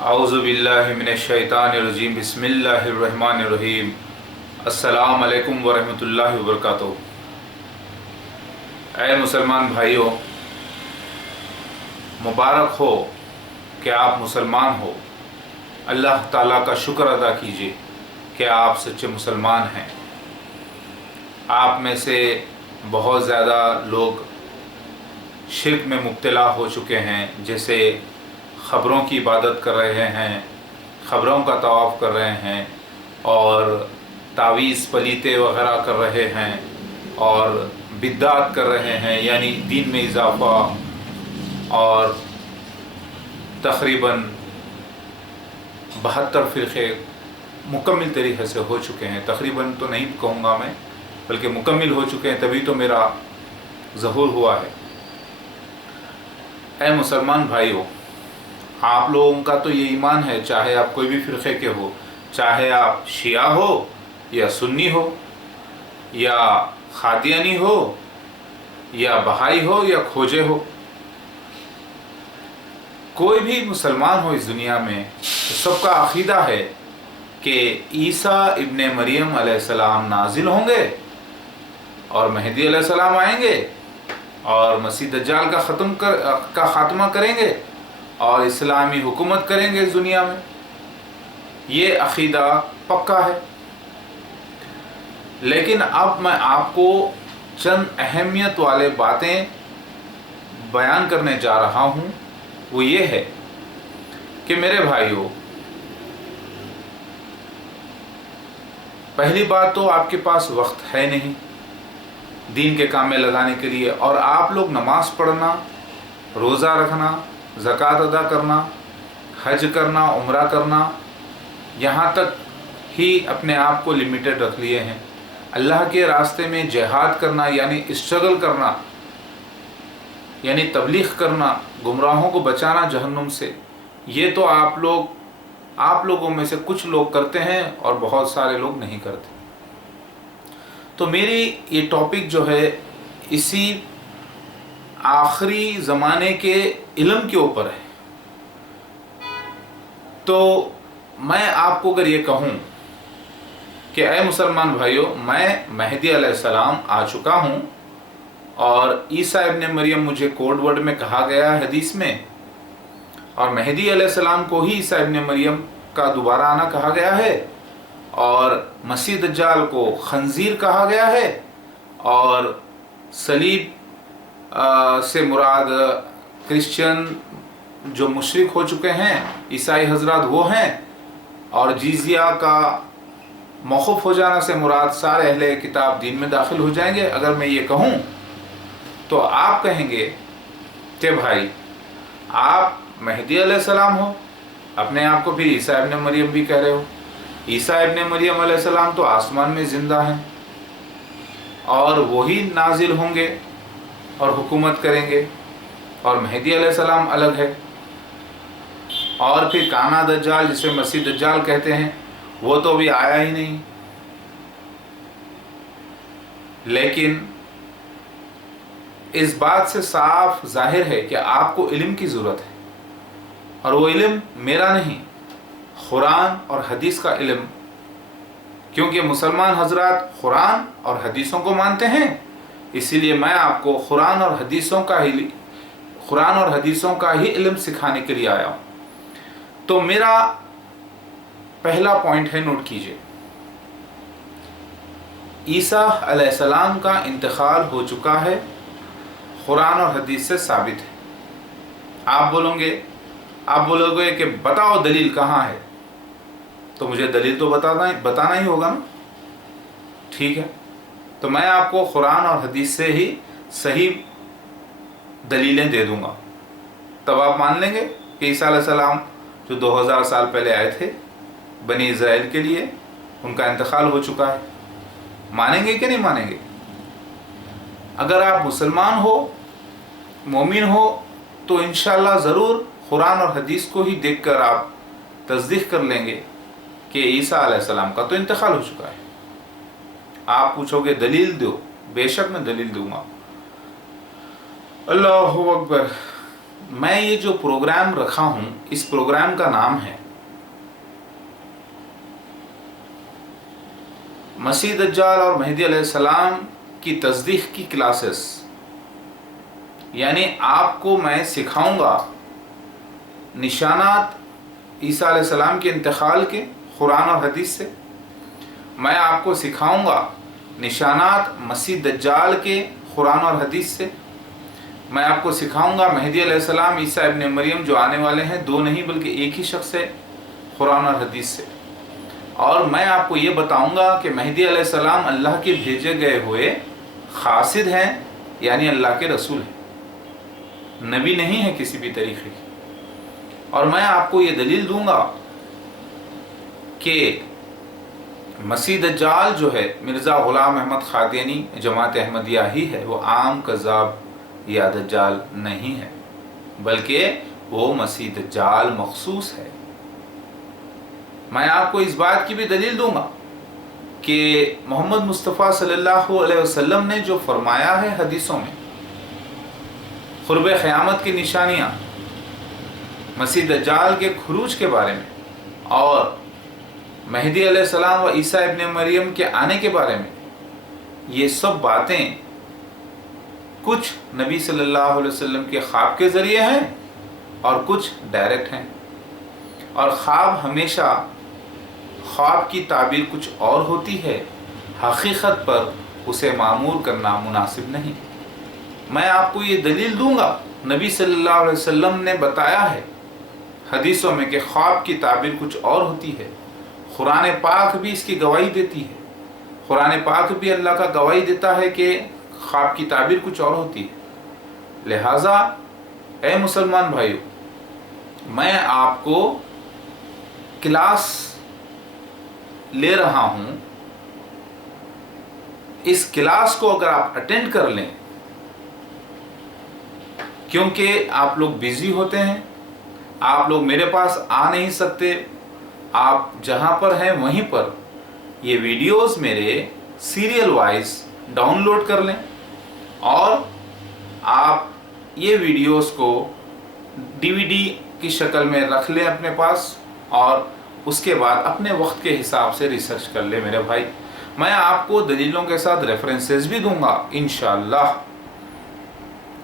अऊज़ु बिल्लाहि मिनश शैतानिर रजीम बिस्मिल्लाहिर रहमानिर रहीम। अस्सलामु अलैकुम व रहमतुल्लाहि व बरकातुहू। ऐ मुसलमान भाइयों, मुबारक हो कि आप मुसलमान हो। अल्लाह ताला का शुक्र अदा कीजिए कि आप सच्चे मुसलमान हैं। आप में से बहुत ज़्यादा लोग शिर्क में मुब्तला हो चुके हैं, जैसे ख़बरों की इबादत कर रहे हैं, ख़बरों का तवाफ़ कर रहे हैं और तावीज़ पलीते वग़ैरह कर रहे हैं और बिद्दात कर रहे हैं, यानी दीन में इजाफ़ा। और तक़रीबन 72 फ़िरक़े मुकम्मल तरीक़े से हो चुके हैं। तक़रीबन तो नहीं कहूँगा मैं, बल्कि मुकम्मल हो चुके हैं, तभी तो मेरा ज़हूर हुआ है। ऐ मुसलमान भाइयों, आप लोगों का तो ये ईमान है, चाहे आप कोई भी फ़िरक़े के हो, चाहे आप शिया हो या सुन्नी हो या ख़ादियानी हो या बहाई हो या खोजे हो, कोई भी मुसलमान हो इस दुनिया में, तो सबका अक़ीदा है कि ईसा इब्ने मरियम अलैहिस्सलाम नाजिल होंगे और महदी अलैहिस्सलाम आएंगे और मसीह दज्जाल का ख़ात्मा करेंगे और इस्लामी हुकूमत करेंगे इस दुनिया में। ये अक़ीदा पक्का है। लेकिन अब मैं आपको चंद अहमियत वाले बातें बयान करने जा रहा हूँ। वो ये है कि मेरे भाइयों, पहली बात तो आपके पास वक्त है नहीं दीन के काम में लगाने के लिए, और आप लोग नमाज़ पढ़ना, रोज़ा रखना, ज़कात अदा करना, हज करना, उम्रा करना, यहाँ तक ही अपने आप को लिमिटेड रख लिए हैं। अल्लाह के रास्ते में जिहाद करना यानी स्ट्रगल करना, यानी तबलीग करना, गुमराहों को बचाना जहन्नुम से, ये तो आप लोगों में से कुछ लोग करते हैं और बहुत सारे लोग नहीं करते। तो मेरी ये टॉपिक जो है इसी आखिरी ज़माने के इल्म के ऊपर है। तो मैं आपको अगर ये कहूँ कि ऐ मुसलमान भाइयों, मैं महदी अलैहिस्सलाम आ चुका हूँ और ईसा इब्ने मरियम मुझे कोड वर्ड में कहा गया है हदीस में, और महदी अलैहिस्सलाम को ही ईसा इब्ने मरियम का दोबारा आना कहा गया है, और मसीह दज्जाल को खंजीर कहा गया है, और सलीब से मुराद क्रिश्चियन जो मुशरिक हो चुके हैं, ईसाई हजरत वो हैं, और जिजिया का मौक़ूफ़ हो जाना से मुराद सारे अहले किताब दीन में दाखिल हो जाएंगे। अगर मैं ये कहूँ तो आप कहेंगे कि भाई आप महदी अलैहिस्सलाम हो, अपने आप को फिर ईसा इब्ने मरियम भी कह रहे हो। ईसा इब्ने मरियम अलैहिस्सलाम तो आसमान में ज़िंदा हैं और वही नाजिल होंगे और हुकूमत करेंगे, और महदी अलैहिस्सलाम अलग है। और फिर काना दज्जाल, जिसे मसीह दज्जाल कहते हैं, वो तो अभी आया ही नहीं। लेकिन इस बात से साफ जाहिर है कि आपको इल्म की ज़रूरत है, और वो इल्म मेरा नहीं, कुरान और हदीस का इल्म। क्योंकि मुसलमान हजरात कुरान और हदीसों को मानते हैं, इसीलिए मैं आपको कुरान और हदीसों का ही इल्म सिखाने के लिए आया हूँ। तो मेरा पहला पॉइंट है, नोट कीजिए। ईसा अलैहिस्सलाम का इंतकाल हो चुका है, कुरान और हदीस से साबित है। आप बोलोगे कि बताओ दलील कहाँ है, तो मुझे दलील तो बताना ही होगा ना। ठीक है, तो मैं आपको कुरान और हदीस से ही सही दलीलें दे दूंगा, तब आप मान लेंगे कि ईसा अलैहिस्सलाम जो 2000 साल पहले आए थे बनी इज़राइल के लिए, उनका इंतकाल हो चुका है। मानेंगे कि नहीं मानेंगे? अगर आप मुसलमान हो, मोमिन हो, तो इंशाअल्लाह ज़रूर कुरान और हदीस को ही देखकर आप तस्दीक कर लेंगे कि ईसा अलैहिस्सलाम का तो इंतकाल हो चुका है। आप पूछोगे दलील दो, बेशक मैं दलील दूंगा। अल्लाहु अकबर। میں یہ جو پروگرام رکھا ہوں اس پروگرام کا نام ہے مسیح دجال اور مہدی علیہ السلام کی تصدیق کی کلاسز. یعنی آپ کو میں سکھاؤں گا نشانات عیسیٰ علیہ السلام کے انتقال کے قرآن اور حدیث سے. میں آپ کو سکھاؤں گا نشانات مسیح دجال کے قرآن اور حدیث سے. میں آپ کو سکھاؤں گا مہدی علیہ السلام عیسیٰ ابن مریم جو آنے والے ہیں، دو نہیں بلکہ ایک ہی شخص ہے، قرآن اور حدیث سے. اور میں آپ کو یہ بتاؤں گا کہ مہدی علیہ السلام اللہ کے بھیجے گئے ہوئے قاصد ہیں، یعنی اللہ کے رسول ہیں، نبی نہیں ہے کسی بھی طریقے کی. اور میں آپ کو یہ دلیل دوں گا کہ مسیح دجال جو ہے مرزا غلام احمد قادیانی جماعت احمدیہ ہی ہے، وہ عام کذاب یا دجال نہیں ہے، بلکہ وہ مسیح دجال مخصوص ہے. میں آپ کو اس بات کی بھی دلیل دوں گا کہ محمد مصطفیٰ صلی اللہ علیہ وسلم نے جو فرمایا ہے حدیثوں میں قرب قیامت کی نشانیاں، مسیح دجال کے خروج کے بارے میں اور مہدی علیہ السلام و عیسیٰ ابن مریم کے آنے کے بارے میں، یہ سب باتیں کچھ نبی صلی اللہ علیہ وسلم کے خواب کے ذریعے ہیں اور کچھ ڈائریکٹ ہیں. اور خواب کی تعبیر کچھ اور ہوتی ہے، حقیقت پر اسے معمور کرنا مناسب نہیں. میں آپ کو یہ دلیل دوں گا، نبی صلی اللہ علیہ وسلم نے بتایا ہے حدیثوں میں کہ خواب کی تعبیر کچھ اور ہوتی ہے. قرآن پاک بھی اس کی گواہی دیتی ہے. قرآن پاک بھی اللہ کا گواہی دیتا ہے کہ خواب کی تعبیر کچھ اور ہوتی ہے. لہٰذا اے مسلمان بھائیو، میں آپ کو کلاس لے رہا ہوں. اس کلاس کو اگر آپ اٹینڈ کر لیں، کیونکہ آپ لوگ بیزی ہوتے ہیں، آپ لوگ میرے پاس آ نہیں سکتے، آپ جہاں پر ہیں وہیں پر یہ ویڈیوز میرے سیریل وائز ڈاؤن لوڈ کر لیں اور آپ یہ ویڈیوز کو ڈی وی ڈی کی شکل میں رکھ لیں اپنے پاس، اور اس کے بعد اپنے وقت کے حساب سے ریسرچ کر لیں میرے بھائی. میں آپ کو دلیلوں کے ساتھ ریفرنسز بھی دوں گا انشاءاللہ،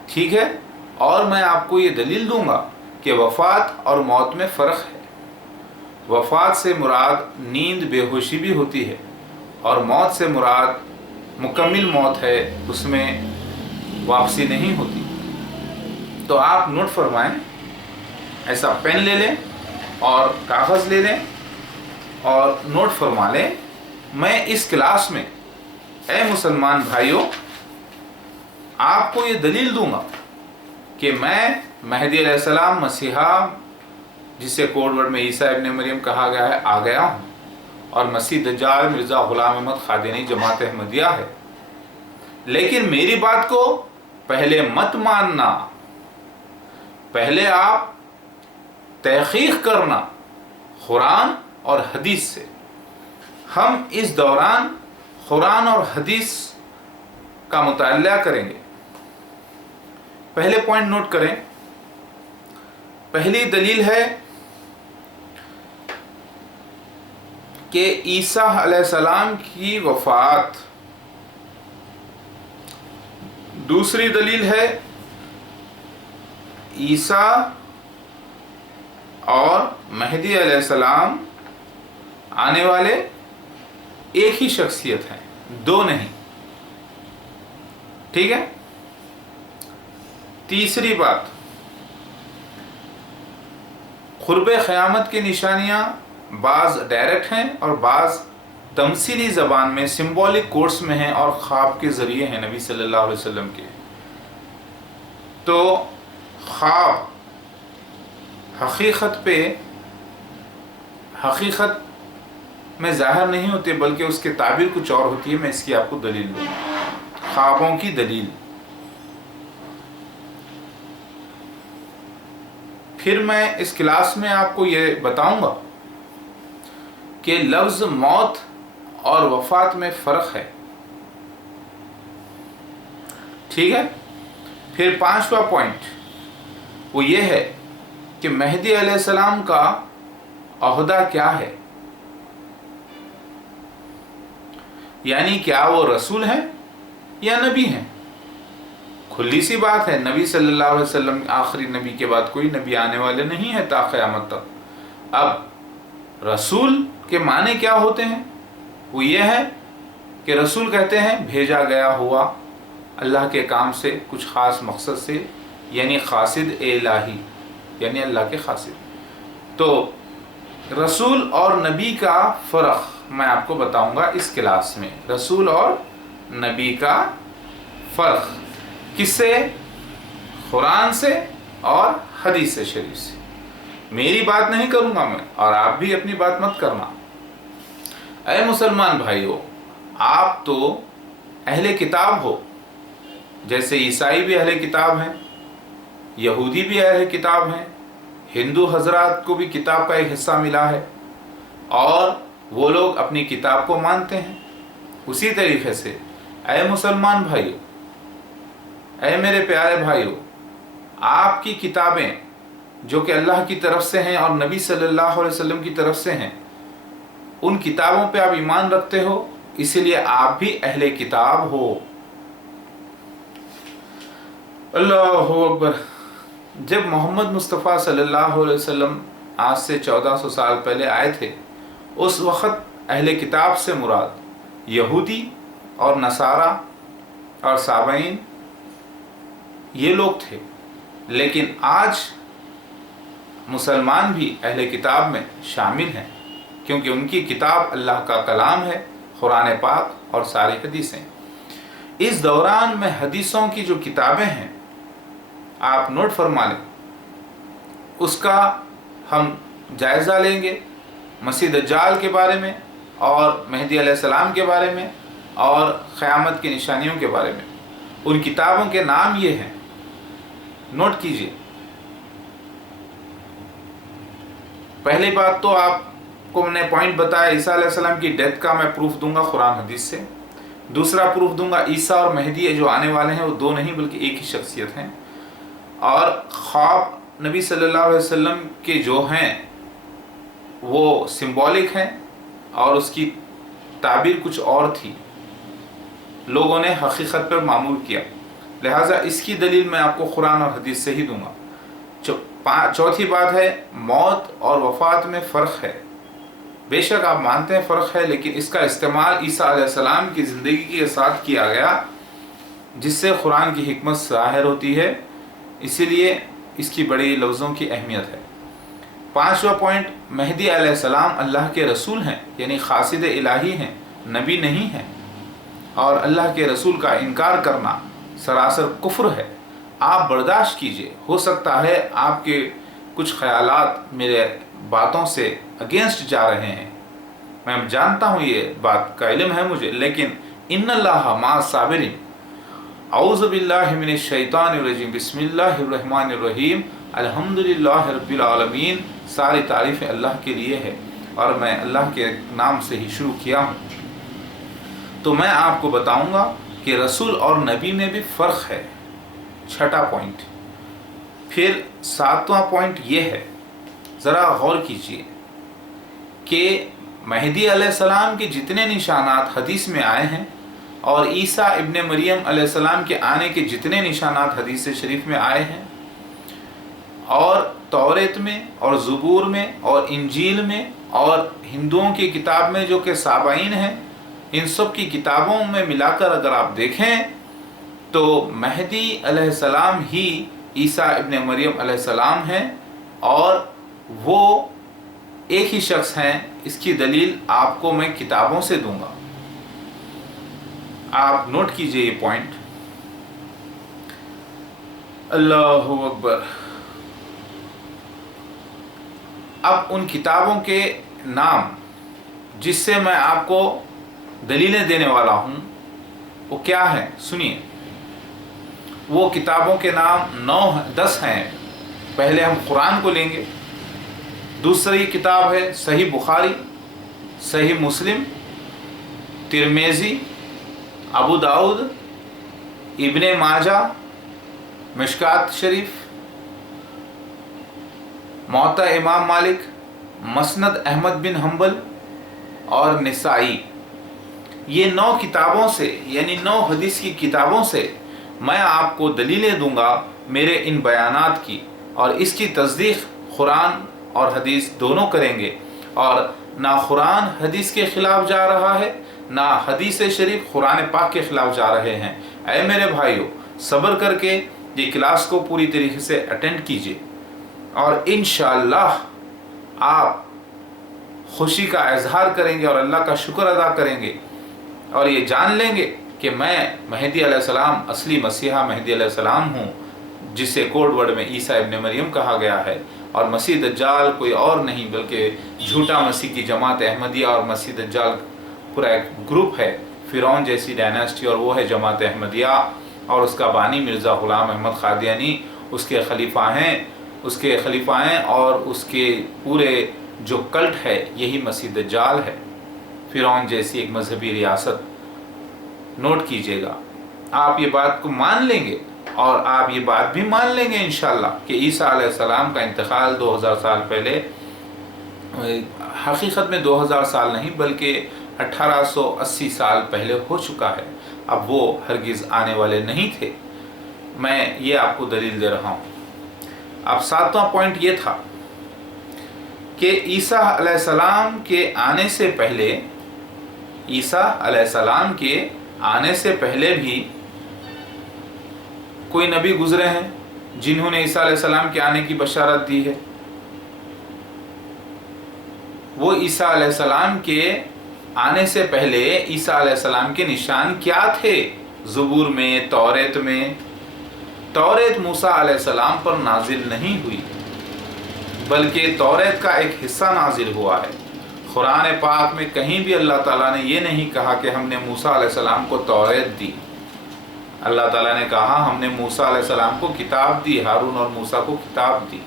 ٹھیک ہے. اور میں آپ کو یہ دلیل دوں گا کہ وفات اور موت میں فرق ہے. وفات سے مراد نیند بے ہوشی بھی ہوتی ہے، اور موت سے مراد مکمل موت ہے، اس میں واپسی نہیں ہوتی. تو آپ نوٹ فرمائیں، ایسا پین لے لیں اور کاغذ لے لیں اور نوٹ فرما لیں. میں اس کلاس میں اے مسلمان بھائیوں آپ کو یہ دلیل دوں گا کہ میں مہدی علیہ السلام مسیحا، جسے کوڈ ورڈ میں عیسیٰ ابن مریم کہا گیا ہے، آ گیا ہوں، اور مسیح دجال مرزا غلام احمد قادیانی جماعت احمدیہ ہے. لیکن میری بات کو پہلے مت ماننا، پہلے آپ تحقیق کرنا قرآن اور حدیث سے. ہم اس دوران قرآن اور حدیث کا مطالعہ کریں گے. پہلے پوائنٹ نوٹ کریں. پہلی دلیل ہے کہ عیسیٰ علیہ السلام کی وفات. دوسری دلیل ہے عیسیٰ اور مہدی علیہ السلام آنے والے ایک ہی شخصیت ہیں، دو نہیں، ٹھیک ہے. تیسری بات، قرب قیامت کی نشانیاں بعض ڈائریکٹ ہیں اور بعض تمثیلی زبان میں سمبولک کوڈز میں ہیں اور خواب کے ذریعے ہیں نبی صلی اللہ علیہ وسلم کے. تو خواب حقیقت میں ظاہر نہیں ہوتے، بلکہ اس کی تعبیر کچھ اور ہوتی ہے. میں اس کی آپ کو دلیل دوں، خوابوں کی دلیل. پھر میں اس کلاس میں آپ کو یہ بتاؤں گا کہ لفظ موت اور وفات میں فرق ہے، ٹھیک ہے. پھر پانچواں پوائنٹ، वो ये है कि मेहदी अलैहिस्सलाम का ओहदा क्या है, यानी क्या वो रसूल हैं या नबी हैं। खुली सी बात है, नबी सल्लल्लाहु अलैहि वसल्लम आखिरी नबी के बाद कोई नबी आने वाले नहीं है ता क़यामत तक। अब रसूल के माने क्या होते हैं, वो ये है कि रसूल कहते हैं भेजा गया हुआ अल्लाह के काम से कुछ ख़ास मकसद से, यानी क़ासिद इलाही, यानी अल्लाह के क़ासिद। तो रसूल और नबी का फ़र्क मैं आपको बताऊंगा इस क्लास में। रसूल और नबी का फ़र्क किससे? कुरान से और हदीस शरीफ से। मेरी बात नहीं करूंगा मैं, और आप भी अपनी बात मत करना। अरे मुसलमान भाइयों, आप तो अहले किताब हो, जैसे ईसाई भी अहले किताब हैं, यहूदी भी अहले किताब हैं, हिंदू हजरात को भी किताब का एक हिस्सा मिला है और वो लोग अपनी किताब को मानते हैं। उसी तरीके से अरे मुसलमान भाइयों, अरे मेरे प्यारे भाइयों, आपकी किताबें जो कि अल्लाह की तरफ से हैं और नबी सल्लल्लाहु अलैहि वसल्लम की तरफ से हैं, उन किताबों पे आप ईमान रखते हो, इसीलिए आप भी अहले किताब हो। अल्लाहु अकबर। जब मोहम्मद मुस्तफ़ा सल्लल्लाहु अलैहि वसल्लम आज से 1400 साल पहले आए थे, उस वक़्त अहले किताब से मुराद यहूदी और नसारा और साबईन ये लोग थे। लेकिन आज मुसलमान भी अहले किताब में शामिल हैं, क्योंकि उनकी किताब अल्लाह का कलाम है, कुरान पाक और सारी हदीसें। इस दौरान में हदीसों की जो किताबें हैं, आप नोट फरमा लें, उसका हम जायज़ा लेंगे। मसीह दज्जाल के बारे में और मेहदी अलैहिस्सलाम के बारे में और क़यामत की निशानियों के बारे में। उन किताबों के नाम ये हैं, नोट कीजिए। पहली बात तो आपको मैंने पॉइंट बताया, ईसा अलैहिस्सलाम की डेथ का मैं प्रूफ दूंगा कुरान हदीस से। दूसरा प्रूफ दूंगा, ईसा और मेहदी जो आने वाले हैं वो दो नहीं बल्कि एक ही शख्सियत हैं। और ख्वाब नबी सल्लल्लाहु अलैहि वसल्लम के जो हैं वो सिंबॉलिक हैं और उसकी ताबीर कुछ और थी, लोगों ने हकीकत पर मामूल किया। लिहाजा इसकी दलील मैं आपको कुरान और हदीस से ही दूंगा। चौथी बात है, मौत और वफ़ात में फ़र्क है। बेशक आप मानते हैं फ़र्क है, लेकिन इसका इस्तेमाल ईसा अलैहिस्सलाम की ज़िंदगी के साथ किया गया, जिससे कुरान की हिकमत ज़ाहिर होती है, इसीलिए इसकी बड़ी लफ्ज़ों की अहमियत है। पांचवा पॉइंट, मेहदी अलैहिस्सलाम अल्लाह के रसूल हैं, यानी क़ासिद इलाही हैं, नबी नहीं हैं। और अल्लाह के रसूल का इनकार करना सरासर कुफ्र है। आप बर्दाश्त कीजिए, हो सकता है आपके कुछ ख़यालात मेरे बातों से अगेंस्ट जा रहे हैं, मैं जानता हूँ, ये बात का इल्म है मुझे, लेकिन इन्नल्लाह मा साबिरीन। औज़ु बिल्लाहि मिनश शैतानिर रजीम, बिस्मिल्लाहिर रहमानिर रहीम, अल्हम्दुलिल्लाहि रब्बिल आलमीन। सारी तारीफ़ें अल्लाह के लिए है और मैं अल्लाह के नाम से ही शुरू किया हूँ। तो मैं आपको बताऊँगा कि रसूल और नबी में भी फ़र्क है। छठा पॉइंट। फिर सातवां पॉइंट ये है, ज़रा गौर कीजिए कि मेहदी अलैहिस्सलाम के जितने निशानात हदीस में आए हैं और ईसा इब्ने मरियम अलैहिस्सलाम के आने के जितने निशानात हदीस शरीफ में आए हैं और तौरेत में और ज़बूर में और इंजील में और हिंदुओं की किताब में जो कि साबाइन हैं, इन सब की किताबों में मिलाकर अगर आप देखें तो मेहदी अलैहिस्सलाम ही ईसा इब्ने मरियम अलैहिस्सलाम हैं और वो एक ही शख्स हैं। इसकी दलील आपको मैं किताबों से दूंगा, आप नोट कीजिए ये पॉइंट। अल्लाहु अकबर। अब उन किताबों के नाम जिससे मैं आपको दलीलें देने वाला हूँ वो क्या है, सुनिए। वो किताबों के नाम 10 हैं। पहले हम कुरान को लेंगे। दूसरी किताब है सही बुखारी, सही मुस्लिम, तिरमिज़ी, अबू दाऊद, इब्ने माजा, मिशकात शरीफ, मुअत्ता इमाम मालिक, मसनद अहमद बिन हम्बल और निसाई, ये 9 किताबों से यानी 9 हदीस की किताबों से मैं आपको दलीलें दूंगा मेरे इन बयानात की, और इसकी तस्दीक कुरान और हदीस दोनों करेंगे, और ना कुरान हदीस के ख़िलाफ़ जा रहा है, ना हदीस शरीफ कुरान पाक के ख़िलाफ़ जा रहे हैं। ऐ मेरे भाइयों, सब्र करके ये क्लास को पूरी तरीके से अटेंड कीजिए, और इंशाअल्लाह आप खुशी का इजहार करेंगे और अल्लाह का शुक्र अदा करेंगे, और ये जान लेंगे कि मैं मेहदी अलैहिस्सलाम असली मसीहा मेहदी अलैहिस्सलाम हूँ, जिसे कोड वर्ड में ईसा इब्न मरियम कहा गया है, और मसीह दज्जाल कोई और नहीं बल्कि झूठा मसीह की जमात अहमदिया, और मसीह दज्जाल पूरा एक ग्रुप है, फ़िरौन जैसी डायनेस्टी, और वो है जमात अहमदिया, और उसका बानी मिर्ज़ा ग़ुलाम अहमद क़ादियानी उसके खलीफा हैं, और उसके पूरे जो कल्ट है यही मसीह दज्जाल है, फ़िरौन जैसी एक मजहबी रियासत। नोट कीजिएगा, आप ये बात को मान लेंगे, और आप ये बात भी मान लेंगे इंशाअल्लाह कि ईसा अलैहिस्सलाम का इंतकाल 2000 साल पहले, हकीकत में 2000 साल नहीं बल्कि 1880 साल पहले हो चुका है। अब वो हरगिज़ आने वाले नहीं थे। मैं ये आपको दलील दे रहा हूँ। अब 7वां पॉइंट ये था कि ईसा अलैहिस्सलाम के आने से पहले, ईसा अलैहिस्सलाम के आने से पहले भी कोई नबी गुजरे हैं जिन्होंने ईसा अलैहिस्सलाम के आने की बशारत दी है। वो ईसा अलैहिस्सलाम के आने से पहले ईसा अलैहिस्सलाम के निशान क्या थे? ज़बूर में, तौरेत में। तौरेत मूसा अलैहिस्सलाम पर नाजिल नहीं हुई, बल्कि तौरेत का एक हिस्सा नाजिल हुआ है। कुरान पाक में कहीं भी अल्लाह ताला ने ये नहीं कहा कि हमने मूसा अलैहिस्सलाम को तौरेत दी। अल्लाह ताला ने कहा हमने मूसा अलैहिस्सलाम को किताब दी, हारून और मूसा को किताब दी।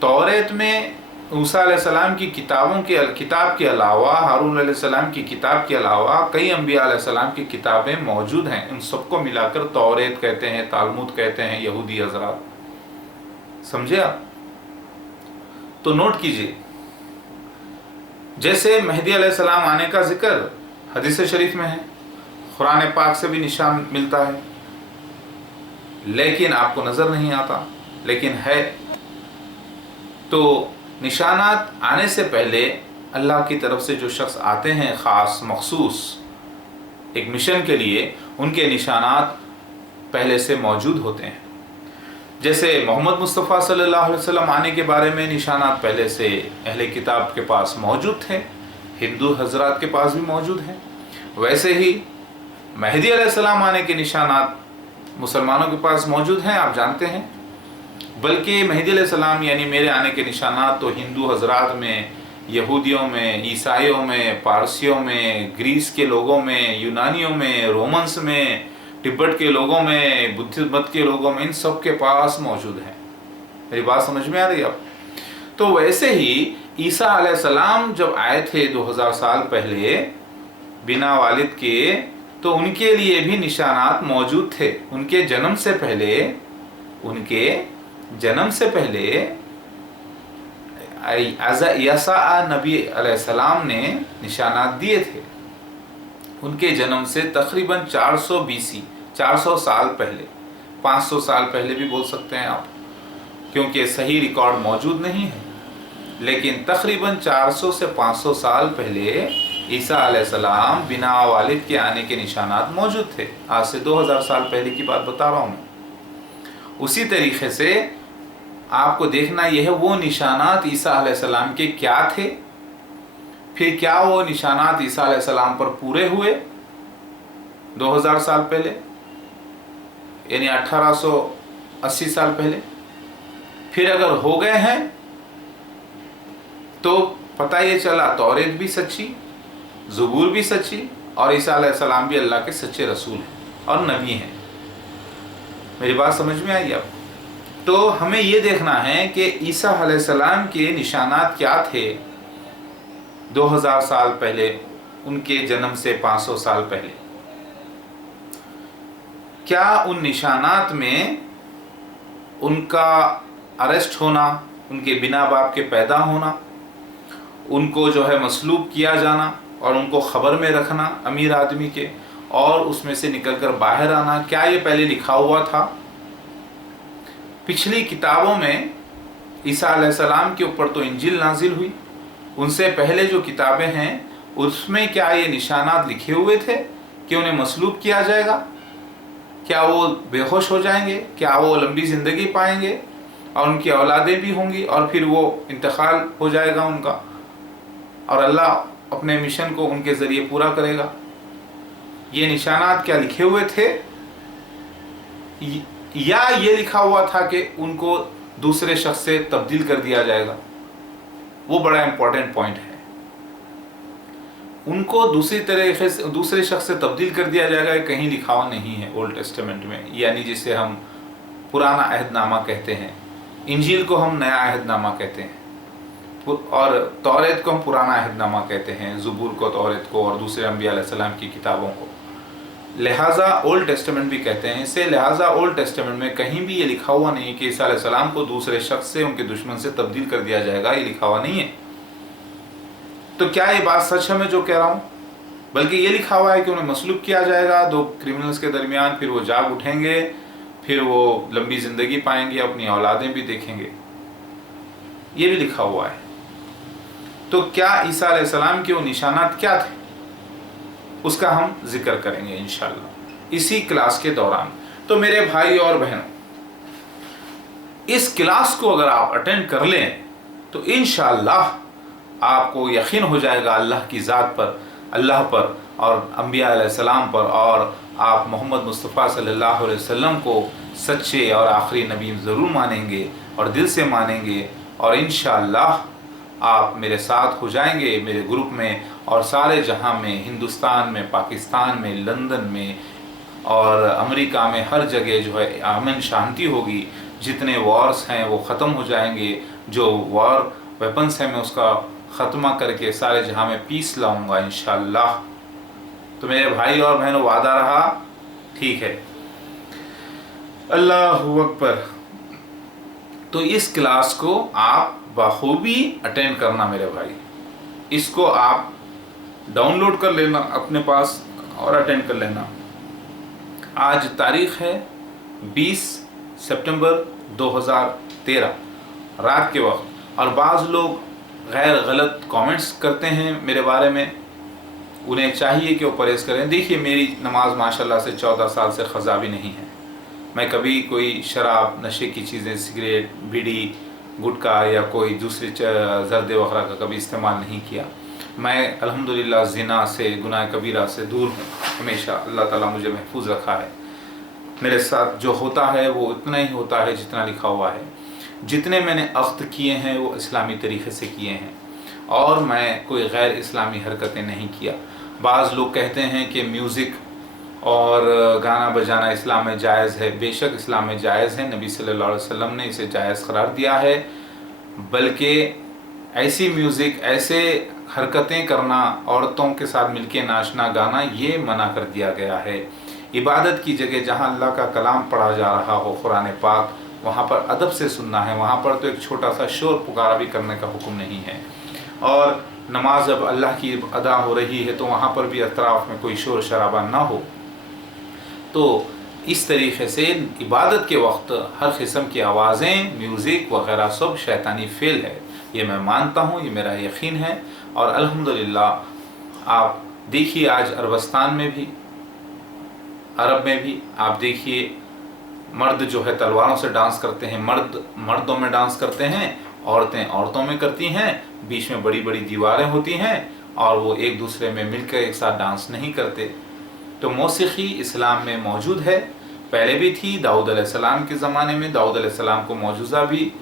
तौरेत में मूसा अलैहिस्सलाम की किताब के अलावा, हारून अलैहिस्सलाम की किताब के अलावा कई अंबिया अलैहिस्सलाम की किताबें मौजूद हैं। इन सबको मिलाकर तौरेत कहते हैं, तालमुद कहते हैं यहूदी हजरात। समझे आप? तो नोट कीजिए, जैसे मेहदी अलैहिस्सलाम आने का जिक्र हदीस शरीफ में है, कुरान पाक से भी निशान मिलता है, लेकिन आपको नज़र नहीं आता, लेकिन है। तो निशानात आने से पहले अल्लाह की तरफ से जो शख्स आते हैं ख़ास मखसूस एक मिशन के लिए, उनके निशानात पहले से मौजूद होते हैं। जैसे मोहम्मद मुस्तफ़ा सल्लल्लाहु अलैहि वसल्लम आने के बारे में निशानात पहले से अहले किताब के पास मौजूद थे, हिंदू हजरात के पास भी मौजूद हैं। वैसे ही मेहदी अलैहिस्सलाम आने के निशानात मुसलमानों के पास मौजूद हैं, आप जानते हैं। बल्कि मेहदी अलैहिस्सलाम यानी मेरे आने के निशानात तो हिंदू हजरात में, यहूदियों में, ईसाइयों में, पारसियों में, ग्रीस के लोगों में, यूनानियों में, रोमन्स में, तिब्बत के लोगों में, बुद्ध मत के लोगों में, इन सब के पास मौजूद है। मेरी बात समझ में आ रही है अब? तो वैसे ही ईसा अलैहिस्सलाम जब आए थे 2000 साल पहले बिना वालिद के, तो उनके लिए भी निशानात मौजूद थे। उनके जन्म से पहले ईसा नबी अलैहिस्सलाम ने निशानात दिए थे। उनके जन्म से तकरीबन 400 BC, 400 साल पहले, 500 साल पहले भी बोल सकते हैं आप, क्योंकि सही रिकॉर्ड मौजूद नहीं है, लेकिन तकरीबन 400 से 500 साल पहले ईसा अलैहिस्सलाम बिना वालिद के आने के निशानात मौजूद थे। आज से 2000 साल पहले की बात बता रहा हूँ। उसी तरीके से आपको देखना यह है वो निशानात ईसा अलैहिस्सलाम के क्या थे, फिर क्या वो निशानात ईसा अलैहिस्सलाम पर पूरे हुए 2000 साल पहले, यानी 1880 साल पहले। फिर अगर हो गए हैं तो पता ये चला तौरेत भी सच्ची, ज़बूर भी सच्ची, और ईसा अलैहिस्सलाम भी अल्लाह के सच्चे रसूल हैं और नबी हैं। मेरी बात समझ में आई अब? तो हमें ये देखना है कि ईसा अलैहिस्सलाम के निशानात क्या थे 2000 साल पहले, उनके जन्म से 500 साल पहले। क्या उन निशानात में उनका अरेस्ट होना, उनके बिना बाप के पैदा होना, उनको जो है मसलूब किया जाना और उनको ख़बर में रखना अमीर आदमी के, और उसमें से निकलकर बाहर आना, क्या ये पहले लिखा हुआ था? पिछली किताबों में ईसा अलैहिस्सलाम के ऊपर तो इंजील नाजिल हुई, उनसे पहले जो किताबें हैं उसमें क्या ये निशानात लिखे हुए थे कि उन्हें मसलूब किया जाएगा? क्या वो बेहोश हो जाएंगे? क्या वो लंबी ज़िंदगी पाएंगे और उनकी औलादें भी होंगी और फिर वो इंतकाल हो जाएगा उनका, और अल्लाह अपने मिशन को उनके ज़रिए पूरा करेगा? ये निशानात क्या लिखे हुए थे, या ये लिखा हुआ था कि उनको दूसरे शख्स से तब्दील कर दिया जाएगा? वो बड़ा इंपॉर्टेंट पॉइंट है। उनको दूसरी तरीके से दूसरे शख्स से तब्दील कर दिया जाएगा, कहीं लिखा हुआ नहीं है ओल्ड टेस्टामेंट में, यानी जिसे हम पुराना अहदनामा कहते हैं। इंजील को हम नया अहदनामा कहते हैं, और तौरेत को हम पुराना अहदनामा कहते हैं, ज़बूर को, तौरेत को और दूसरे अंबिया अलैहिस्सलाम की किताबों को। लिहाजा ओल्ड टेस्टामेंट भी कहते हैं इसे। लिहाजा ओल्ड टेस्टामेंट में कहीं भी ये लिखा हुआ नहीं कि ईसा अलैहिस्सलाम को दूसरे शख्स से, उनके दुश्मन से तब्दील कर दिया जाएगा, ये लिखा हुआ नहीं है। तो क्या ये बात सच है मैं जो कह रहा हूँ? बल्कि ये लिखा हुआ है कि उन्हें मसलूब किया जाएगा दो क्रिमिनल्स के दरमियान, फिर वो जाग उठेंगे, फिर वो लंबी ज़िंदगी पाएंगे, अपनी औलादें भी देखेंगे, ये भी लिखा हुआ है। तो क्या ईसा अलैहिस्सलाम के वो निशानात क्या थे, उसका हम जिक्र करेंगे इंशाअल्लाह इसी क्लास के दौरान। तो मेरे भाई और बहनों, इस क्लास को अगर आप अटेंड कर लें तो इंशाअल्लाह आपको यकीन हो जाएगा अल्लाह की ज़ात पर, अल्लाह पर और अंबिया अलैहिस्सलाम पर, और आप मोहम्मद मुस्तफ़ा सल्लल्लाहु अलैहि वसल्लम को सच्चे और आखिरी नबी ज़रूर मानेंगे और दिल से मानेंगे, और इंशाअल्लाह आप मेरे साथ हो जाएंगे मेरे ग्रुप में, और सारे जहां में, हिंदुस्तान में, पाकिस्तान में, लंदन में और अमेरिका में, हर जगह जो है अमन शांति होगी। जितने वॉर्स हैं वो ख़त्म हो जाएंगे, जो वॉर वेपन्स हैं मैं उसका ख़त्मा करके सारे जहां में पीस लाऊंगा इंशाअल्लाह। तो मेरे भाई और बहनों, वादा रहा? ठीक है, अल्लाहु अकबर। तो इस क्लास को आप बखूबी अटेंड करना मेरे भाई, इसको आप डाउनलोड कर लेना अपने पास और अटेंड कर लेना। आज तारीख़ है 20 सितंबर 2013 रात के वक्त, और बाज़ लोग गैर गलत कमेंट्स करते हैं मेरे बारे में, उन्हें चाहिए कि वो परहेज़ करें। देखिए, मेरी नमाज माशाल्लाह से 14 साल से ख़ज़ा भी नहीं है। मैं कभी कोई शराब, नशे की चीज़ें, सिगरेट, बीड़ी, गुटखा या कोई दूसरी जर्दे वगैरह का कभी इस्तेमाल नहीं किया। मैं अल्हम्दुलिल्लाह ज़िना से, गुनाह कबीरा से दूर हूँ हमेशा। अल्लाह ताला मुझे महफूज रखा है। मेरे साथ जो होता है वो इतना ही होता है जितना लिखा हुआ है। जितने मैंने अख्त किए हैं वो इस्लामी तरीक़े से किए हैं, और मैं कोई गैर इस्लामी हरकतें नहीं किया। बाज़ लोग कहते हैं कि म्यूज़िक और गाना बजाना इस्लाम में जायज़ है। बेशक इस्लाम में जायज़ है, नबी सल्लल्लाहु अलैहि वसल्लम ने इसे जायज़ करार दिया है। बल्कि ऐसी म्यूज़िक, ऐसे हरकतें करना, औरतों के साथ मिलके नाचना गाना, ये मना कर दिया गया है। इबादत की जगह जहाँ अल्लाह का कलाम पढ़ा जा रहा हो, कुरान पाक, वहाँ पर अदब से सुनना है। वहाँ पर तो एक छोटा सा शोर पुकारा भी करने का हुक्म नहीं है। और नमाज जब अल्लाह की अदा हो रही है तो वहाँ पर भी अतराफ़ में कोई शोर शराबा ना हो। तो इस तरीक़े से इबादत के वक्त हर किस्म की आवाज़ें, म्यूज़िक वग़ैरह सब शैतानी फ़ेल है, ये मैं मानता हूँ, ये मेरा यकीन है। और अल्हम्दुलिल्लाह आप देखिए आज अरबस्तान में भी, अरब में भी आप देखिए, मर्द जो है तलवारों से डांस करते हैं, मर्द मर्दों में डांस करते हैं, औरतें औरतों में करती हैं, बीच में बड़ी बड़ी दीवारें होती हैं और वो एक दूसरे में मिलकर एक साथ डांस नहीं करते। तो मौसीकी इस्लाम में मौजूद है, पहले भी थी, दाऊद अलैहिस्सलाम के ज़माने में दाऊद अलैहिस्सलाम को मौजूज़ा भी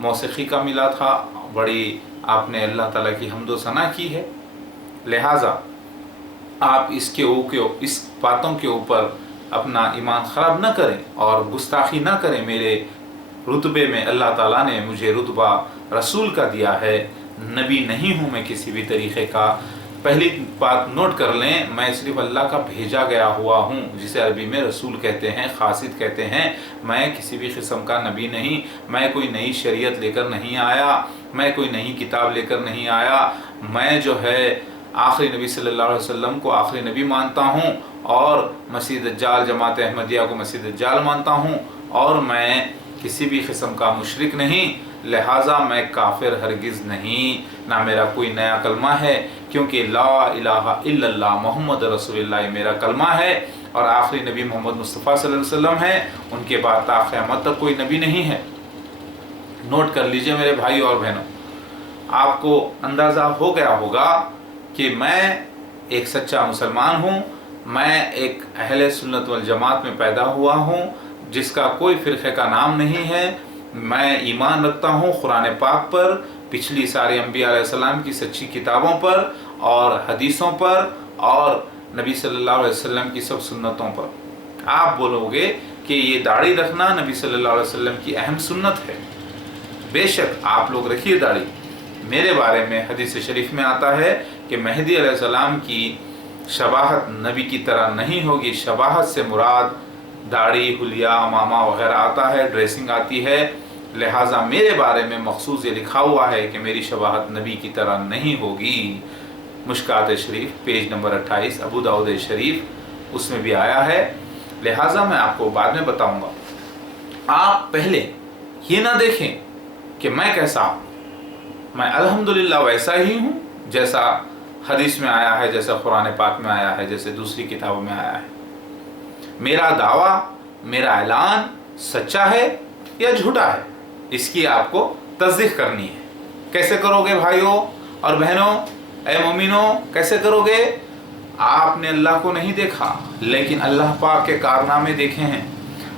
मौसीकी का मिला था। बड़ी आपने अल्लाह ताला की हम्दो सना की है। लिहाजा आप इस बातों के ऊपर अपना ईमान ख़राब न करें और गुस्ताखी न करें। मेरे रुतबे में अल्लाह ताला ने मुझे रुतबा रसूल का दिया है, नबी नहीं हूँ मैं किसी भी तरीक़े का। पहली बात नोट कर लें, मैं सिर्फ अल्लाह का भेजा गया हुआ हूँ, जिसे अरबी में रसूल कहते हैं, खासिद कहते हैं। मैं किसी भी किस्म का नबी नहीं, मैं कोई नई शरीयत लेकर नहीं आया, मैं कोई नई किताब लेकर नहीं आया। मैं जो है आखिरी नबी सल्लल्लाहु अलैहि वसल्लम को आखिरी नबी मानता हूँ, और मसीह दज्जाल जमात अहमदिया को मसीह दज्जाल मानता हूँ, और मैं किसी भी किस्म का मुशरिक नहीं, लिहाजा मैं काफिर हरगिज़ नहीं, ना मेरा कोई नया कलमा है, क्योंकि ला इलाहा इल्लल्लाह मोहम्मद रसूलुल्लाह मेरा कलमा है, और आखिरी नबी मोहम्मद मुस्तफ़ा सल्लल्लाहु अलैहि वसल्लम है। उनके बाद ता क़यामत तक कोई नबी नहीं है। नोट कर लीजिए मेरे भाई और बहनों, आपको अंदाज़ा हो गया होगा कि मैं एक सच्चा मुसलमान हूँ, मैं एक अहले सुन्नत वल जमात में पैदा हुआ हूँ, जिसका कोई फ़िरक़े का नाम नहीं है। मैं ईमान रखता हूँ कुरान पाक पर, पिछली सारे अंबिया अलैहिस्सलाम की सच्ची किताबों पर और हदीसों पर, और नबी सल्लल्लाहु अलैहि वसल्लम की सब सुन्नतों पर। आप बोलोगे कि ये दाढ़ी रखना नबी सल्लल्लाहु अलैहि वसल्लम की अहम सुन्नत है। बेशक आप लोग रखिए दाढ़ी। मेरे बारे में हदीस शरीफ में आता है कि मेहदी अलैहिस्सलाम की शबाहत नबी की तरह नहीं होगी। शबाहत से मुराद दाढ़ी, हुलिया, मामा वगैरह आता है, ड्रेसिंग आती है। लिहाजा मेरे बारे में मखसूस ये लिखा हुआ है कि मेरी शबाहत नबी की तरह नहीं होगी। मुश्कात शरीफ पेज नंबर 28, अबू दाऊद शरीफ, उसमें भी आया है। लिहाजा मैं आपको बाद में बताऊंगा। आप पहले ये ना देखें कि मैं कैसा हूँ, मैं अल्हम्दुलिल्लाह वैसा ही हूँ जैसा हदीस में आया है, जैसा कुरान पाक में आया है, जैसे दूसरी किताबों में आया है। मेरा दावा, मेरा ऐलान सच्चा है या झूठा है, इसकी आपको तस्दीक करनी है। कैसे करोगे भाइयों और बहनों, ए मोमिनों, कैसे करोगे? आपने अल्लाह को नहीं देखा, लेकिन अल्लाह पाक के कारनामे देखे हैं।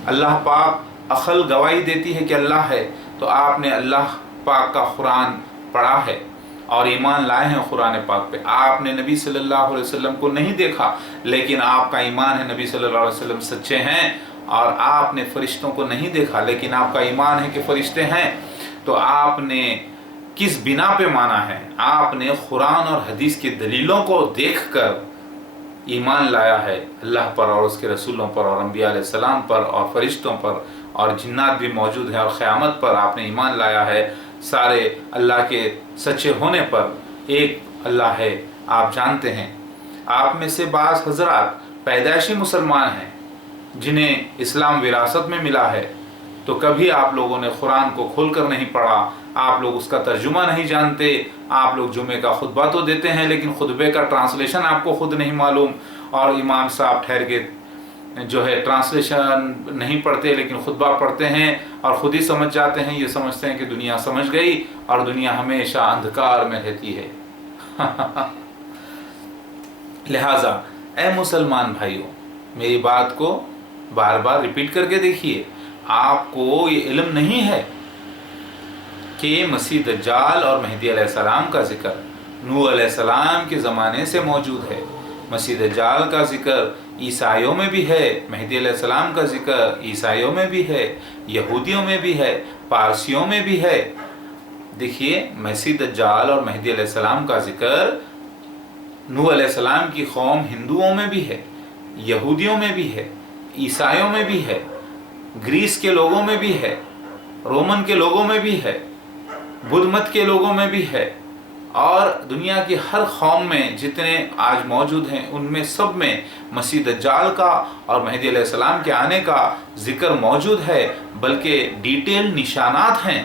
अल्लाह पाक अक्ल गवाही देती है कि अल्लाह है, तो आपने अल्लाह पाक का कुरान पढ़ा है और ईमान लाए हैं कुरान पाक पे। आपने नबी सल्लल्लाहु अलैहि वसल्लम को नहीं देखा, लेकिन आपका ईमान है नबी सल्लल्लाहु अलैहि वसल्लम सच्चे हैं। और आपने फरिश्तों को नहीं देखा, लेकिन आपका ईमान है कि फरिश्ते हैं। तो आपने किस बिना पे माना है? आपने कुरान और हदीस की दलीलों को देखकर ईमान लाया है अल्लाह पर और उसके रसूलों पर और अंबिया अलैहिस्सलाम पर और फरिश्तों पर, और जिन्नात भी मौजूद हैं, और क़यामत पर आपने ईमान लाया है। सारे अल्लाह के सच्चे होने पर एक अल्लाह है, आप जानते हैं। आप में से बाज़ हज़रात पैदाइशी मुसलमान हैं जिन्हें इस्लाम विरासत में मिला है, तो कभी आप लोगों ने कुरान को खोल कर नहीं पढ़ा, आप लोग उसका तर्जुमा नहीं जानते। आप लोग जुमे का खुतबा तो देते हैं, लेकिन खुतबे का ट्रांसलेशन आपको खुद नहीं मालूम, और इमाम साहब ठहर के जो है ट्रांसलेशन नहीं पढ़ते, लेकिन खुतबा पढ़ते हैं और ख़ुद ही समझ जाते हैं। ये समझते हैं कि दुनिया समझ गई और दुनिया हमेशा अंधकार में रहती है। लिहाजा ए मुसलमान भाइयों, मेरी बात को बार बार रिपीट करके देखिए। आपको ये इल्म नहीं है कि मसीह दज्जाल और मेहदी अलैहिस्सलाम का जिक्र नूह अलैहिस्सलाम के ज़माने से मौजूद है। मसीह दज्जाल का जिक्र ईसाइयों में भी है, मेहदी अलैहिस्सलाम का जिक्र ईसाइयों में भी है, यहूदियों में भी है, पारसियों में भी है। देखिए, मसीह दज्जाल और मेहदी अलैहिस्सलाम का जिक्र नूह अलैहिस्सलाम की कौम हिंदुओं में भी है, यहूदियों में भी है, ईसाइयों में भी है, ग्रीस के लोगों में भी है, रोमन के लोगों में भी है, बुद्ध मत के लोगों में भी है, और दुनिया की हर कौम में जितने आज मौजूद हैं उनमें सब में मसीह दज्जाल का और मेहदी अलैहिस्सलाम के आने का जिक्र मौजूद है, बल्कि डिटेल निशानात हैं।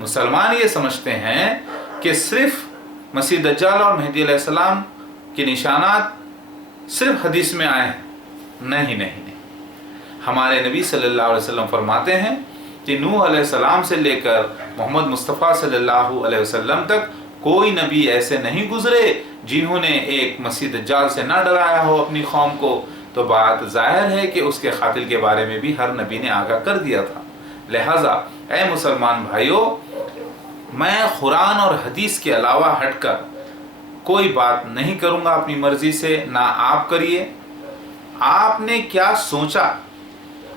मुसलमान ये समझते हैं कि सिर्फ मसीह दज्जाल और मेहदी अलैहिस्सलाम के निशानात सिर्फ हदीस में आए हैं। नहीं नहीं नहीं, हमारे नबी सल्लल्लाहु अलैहि वसल्लम फरमाते हैं कि नूह अलैहिस्सलाम से लेकर मोहम्मद मुस्तफ़ा सल्लल्लाहु अलैहि वसल्लम तक कोई नबी ऐसे नहीं गुजरे जिन्होंने एक मसीह दज्जाल से ना डराया हो अपनी कौम को। तो बात जाहिर है कि उसके कातिल के बारे में भी हर नबी ने आगाह कर दिया था। लिहाजा ए मुसलमान भाइयों, मैं कुरान और हदीस के अलावा हटकर कोई बात नहीं करूँगा अपनी मर्ज़ी से, ना आप करिए। आपने क्या सोचा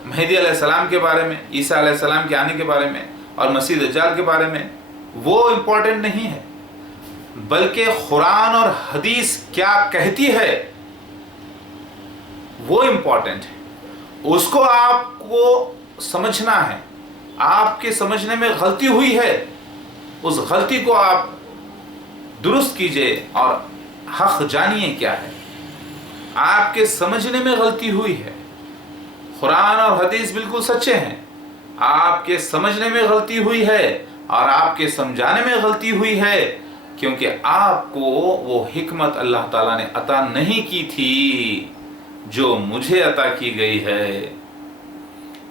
मेहदी अलैहिस्सलाम के बारे में, ईसा अलैहिस्सलाम के आने के बारे में और मसीह दज्जाल के बारे में, वो इम्पोर्टेंट नहीं है। بلکہ قرآن اور حدیث کیا کہتی ہے وہ امپورٹنٹ ہے. اس کو آپ کو سمجھنا ہے. آپ کے سمجھنے میں غلطی ہوئی ہے، اس غلطی کو آپ درست کیجئے اور حق جانیے کیا ہے. آپ کے سمجھنے میں غلطی ہوئی ہے، قرآن اور حدیث بالکل سچے ہیں. آپ کے سمجھنے میں غلطی ہوئی ہے اور آپ کے سمجھانے میں غلطی ہوئی ہے، کیونکہ آپ کو وہ حکمت اللہ تعالیٰ نے عطا نہیں کی تھی جو مجھے عطا کی گئی ہے.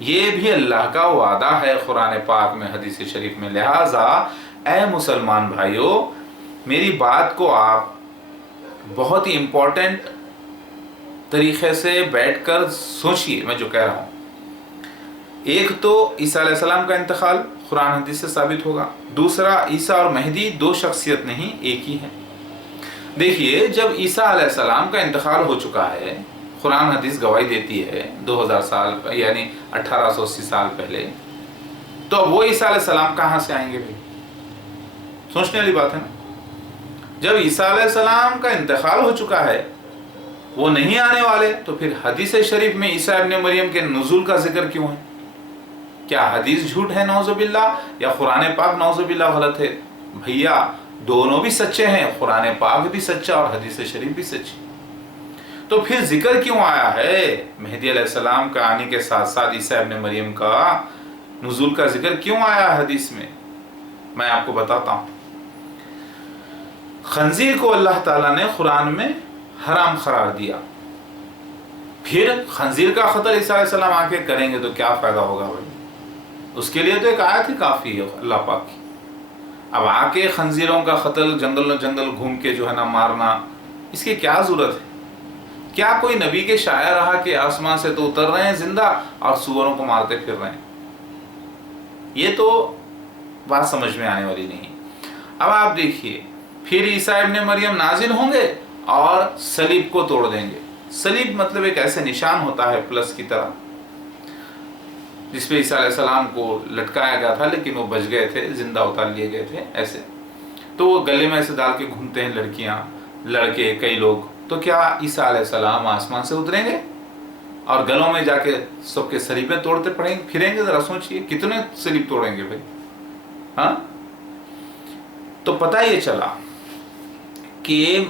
یہ بھی اللہ کا وعدہ ہے قرآن پاک میں، حدیث شریف میں. لہٰذا اے مسلمان بھائیو، میری بات کو آپ بہت ہی امپورٹنٹ طریقے سے بیٹھ کر سوچئے میں جو کہہ رہا ہوں. ایک تو عیسیٰ علیہ السلام کا انتقال قرآن حدیث سے ثابت ہوگا. دوسرا، عیسیٰ اور مہدی دو شخصیت نہیں، ایک ہی ہیں. دیکھیے، جب عیسیٰ علیہ السلام کا انتقال ہو چکا ہے، قرآن حدیث گواہی دیتی ہے 2000 سال یعنی 1880 سال پہلے، تو وہ عیسیٰ علیہ السلام کہاں سے آئیں گے بھائی؟ سوچنے والی بات ہے نا. جب عیسیٰ علیہ السلام کا انتقال ہو چکا ہے، وہ نہیں آنے والے، تو پھر حدیث شریف میں عیسیٰ ابن مریم کے نزول کا ذکر کیوں ہے؟ کیا حدیث جھوٹ ہے نعوذ باللہ، یا قرآن پاک نعوذ باللہ غلط ہے؟ بھیا دونوں بھی سچے ہیں، قرآن پاک بھی سچا اور حدیث شریف بھی سچی. تو پھر ذکر کیوں آیا ہے مہدی علیہ السلام کا آنے کے ساتھ ساتھ عیسیٰ ابن مریم کا نزول کا ذکر کیوں آیا ہے حدیث میں؟ میں آپ کو بتاتا ہوں. خنزیر کو اللہ تعالیٰ نے قرآن میں حرام قرار دیا. پھر خنزیر کا قتل عیسیٰ علیہ السلام آ کے کریں گے تو کیا فائدہ ہوگا بھائی؟ اس کے لیے تو ایک آیت ہی کافی ہے اللہ پاک کی. اب آ کے خنزیروں کا قتل جنگل جنگل گھوم کے جو ہے نا مارنا، اس کی کیا ضرورت ہے؟ کیا کوئی نبی کے شاعر رہا کہ آسمان سے تو اتر رہے ہیں زندہ اور سوروں کو مارتے پھر رہے ہیں؟ یہ تو بات سمجھ میں آنے والی نہیں. اب آپ دیکھیے، پھر عیسیٰ ابن مریم نازل ہوں گے اور صلیب کو توڑ دیں گے. صلیب مطلب ایک ایسے نشان ہوتا ہے پلس کی طرح، جس پہ عیسیٰ علیہ السلام کو لٹکایا گیا تھا، لیکن وہ بچ گئے تھے، زندہ اتار لیے گئے تھے ایسے. تو وہ گلے میں ایسے ڈال کے گھومتے ہیں لڑکیاں، لڑکے، کئی لوگ. تو کیا عیسیٰ علیہ السلام آسمان سے اتریں گے اور گلوں میں جا کے سب کے صلیبیں توڑتے پھریں گے؟ ذرا سوچئے کتنے صلیب توڑیں گے بھائی. ہاں، تو پتہ یہ چلا کہ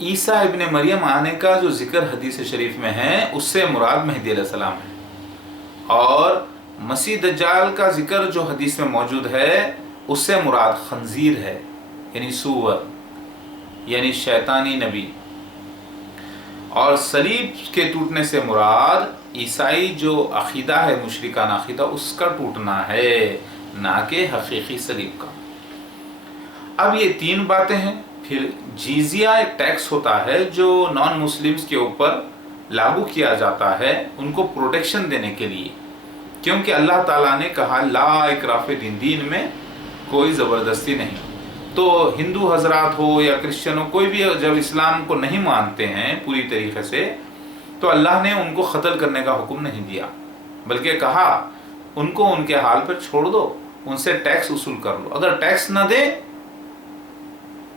عیسیٰ ابن مریم آنے کا جو ذکر حدیث شریف میں ہے، اس سے مراد مہدی علیہ السلام ہے. اور مسیح دجال کا ذکر جو حدیث میں موجود ہے، اس سے مراد خنزیر ہے، یعنی سور، یعنی شیطانی نبی. اور صلیب کے ٹوٹنے سے مراد عیسائی جو عقیدہ ہے، مشرکانہ عقیدہ، اس کا ٹوٹنا ہے، نہ کہ حقیقی صلیب کا. اب یہ تین باتیں ہیں. پھر جیزیہ ایک ٹیکس ہوتا ہے جو نان مسلمز کے اوپر لاگو کیا جاتا ہے ان کو پروٹیکشن دینے کے لیے، کیونکہ اللہ تعالیٰ نے کہا لا اکراہ فی الدین، دین میں کوئی زبردستی نہیں. تو ہندو حضرات ہو یا کرسچن ہو، کوئی بھی جب اسلام کو نہیں مانتے ہیں پوری طریقے سے، تو اللہ نے ان کو قتل کرنے کا حکم نہیں دیا، بلکہ کہا ان کو ان کے حال پر چھوڑ دو، ان سے ٹیکس وصول کر لو. اگر ٹیکس نہ دے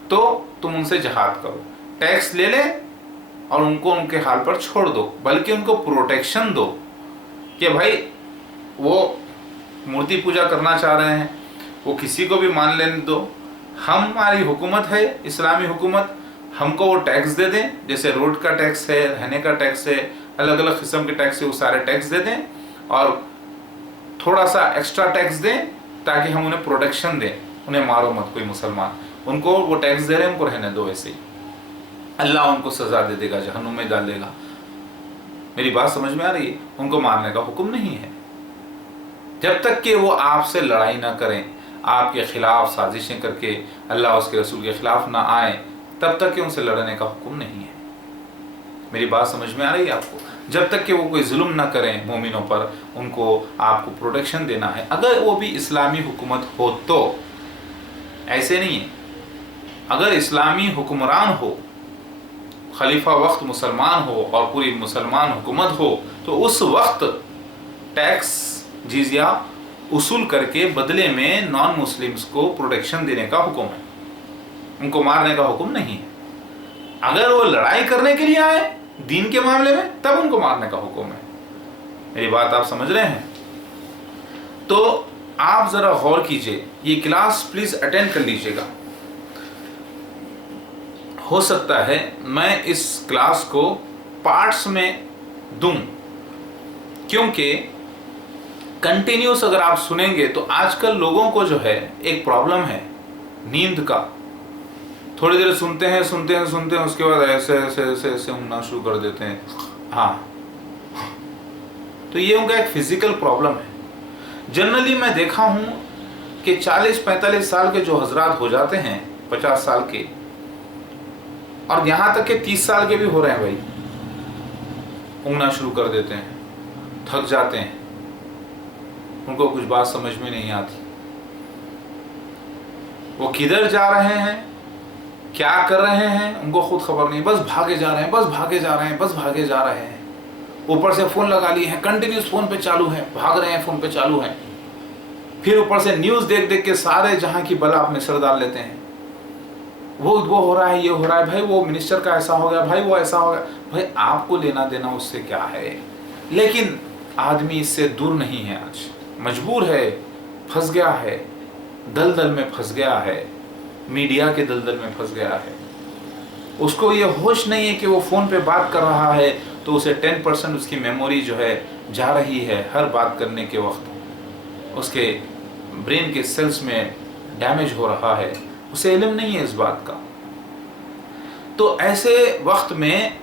تو تم ان سے جہاد کرو، ٹیکس لے لیں اور ان کو ان کے حال پر چھوڑ دو، بلکہ ان کو پروٹیکشن دو کہ بھائی وہ مورتی پوجا کرنا چاہ رہے ہیں، وہ کسی کو بھی مان لینے دو، ہماری حکومت ہے اسلامی حکومت، ہم کو وہ ٹیکس دے دیں، جیسے روڈ کا ٹیکس ہے، رہنے کا ٹیکس ہے، الگ الگ قسم کے ٹیکس ہے، وہ سارے ٹیکس دے دیں اور تھوڑا سا ایکسٹرا ٹیکس دیں تاکہ ہم انہیں پروٹیکشن دیں. انہیں مارو مت کوئی مسلمان، ان کو وہ ٹیکس دے رہے ہیں، ان کو رہنے دو ایسے ہی، اللہ ان کو سزا دے دے گا، جہنم میں ڈال دے گا. میری بات سمجھ میں آ رہی ہے؟ ان کو مارنے کا حکم نہیں ہے جب تک کہ وہ آپ سے لڑائی نہ کریں، آپ کے خلاف سازشیں کر کے اللہ اس کے رسول کے خلاف نہ آئیں، تب تک کہ ان سے لڑنے کا حکم نہیں ہے. میری بات سمجھ میں آ رہی ہے آپ کو؟ جب تک کہ وہ کوئی ظلم نہ کریں مومنوں پر، ان کو آپ کو پروٹیکشن دینا ہے. اگر وہ بھی اسلامی حکومت ہو تو، ایسے نہیں ہے. اگر اسلامی حکمران ہو، خلیفہ وقت مسلمان ہو اور پوری مسلمان حکومت ہو، تو اس وقت ٹیکس جزیہ وصول کر کے بدلے میں نان مسلمز کو پروٹیکشن دینے کا حکم ہے. उनको मारने का हुक्म नहीं है। अगर वो लड़ाई करने के लिए आए दीन के मामले में, तब उनको मारने का हुक्म है। मेरी बात आप समझ रहे हैं? तो आप जरा गौर कीजिए, ये क्लास प्लीज अटेंड कर लीजिएगा। हो सकता है मैं इस क्लास को पार्ट्स में दूं, क्योंकि कंटिन्यूस अगर आप सुनेंगे तो आजकल लोगों को जो है एक प्रॉब्लम है नींद का। थोड़ी देर सुनते हैं उसके बाद ऐसे ऐसे ऐसे ऐसे उड़ना शुरू कर देते हैं। हाँ, तो ये उनका एक फिजिकल प्रॉब्लम है। जनरली मैं देखा हूं कि 40-45 साल के जो हजरात हो जाते हैं, 50 साल के, और यहां तक के 30 साल के भी हो रहे हैं भाई, उड़ना शुरू कर देते हैं, थक जाते हैं, उनको कुछ बात समझ में नहीं आती, वो किधर जा रहे हैं, क्या कर रहे हैं, उनको खुद खबर नहीं, बस भागे जा रहे हैं, बस भागे जा रहे हैं, बस भागे जा रहे हैं। ऊपर से फोन लगा लिए हैं, कंटिन्यूस फोन पे चालू है, भाग रहे हैं, फोन पे चालू है। फिर ऊपर से न्यूज देख देख के सारे जहां की बला अपने सर डाल लेते हैं। वो हो रहा है, ये हो रहा है, भाई वो मिनिस्टर का ऐसा हो गया, भाई वो ऐसा हो गया। भाई आपको लेना देना उससे क्या है? लेकिन आदमी इससे दूर नहीं है, आज मजबूर है, फंस गया है, दलदल में फंस गया है, मीडिया के दलदल में फंस गया है। उसको ये होश नहीं है कि वो फोन पे बात कर रहा है तो उसे 10% उसकी मेमोरी जो है जा रही है हर बात करने के वक्त, उसके ब्रेन के सेल्स में डैमेज हो रहा है, उसे इल्म नहीं है इस बात का। तो ऐसे वक्त में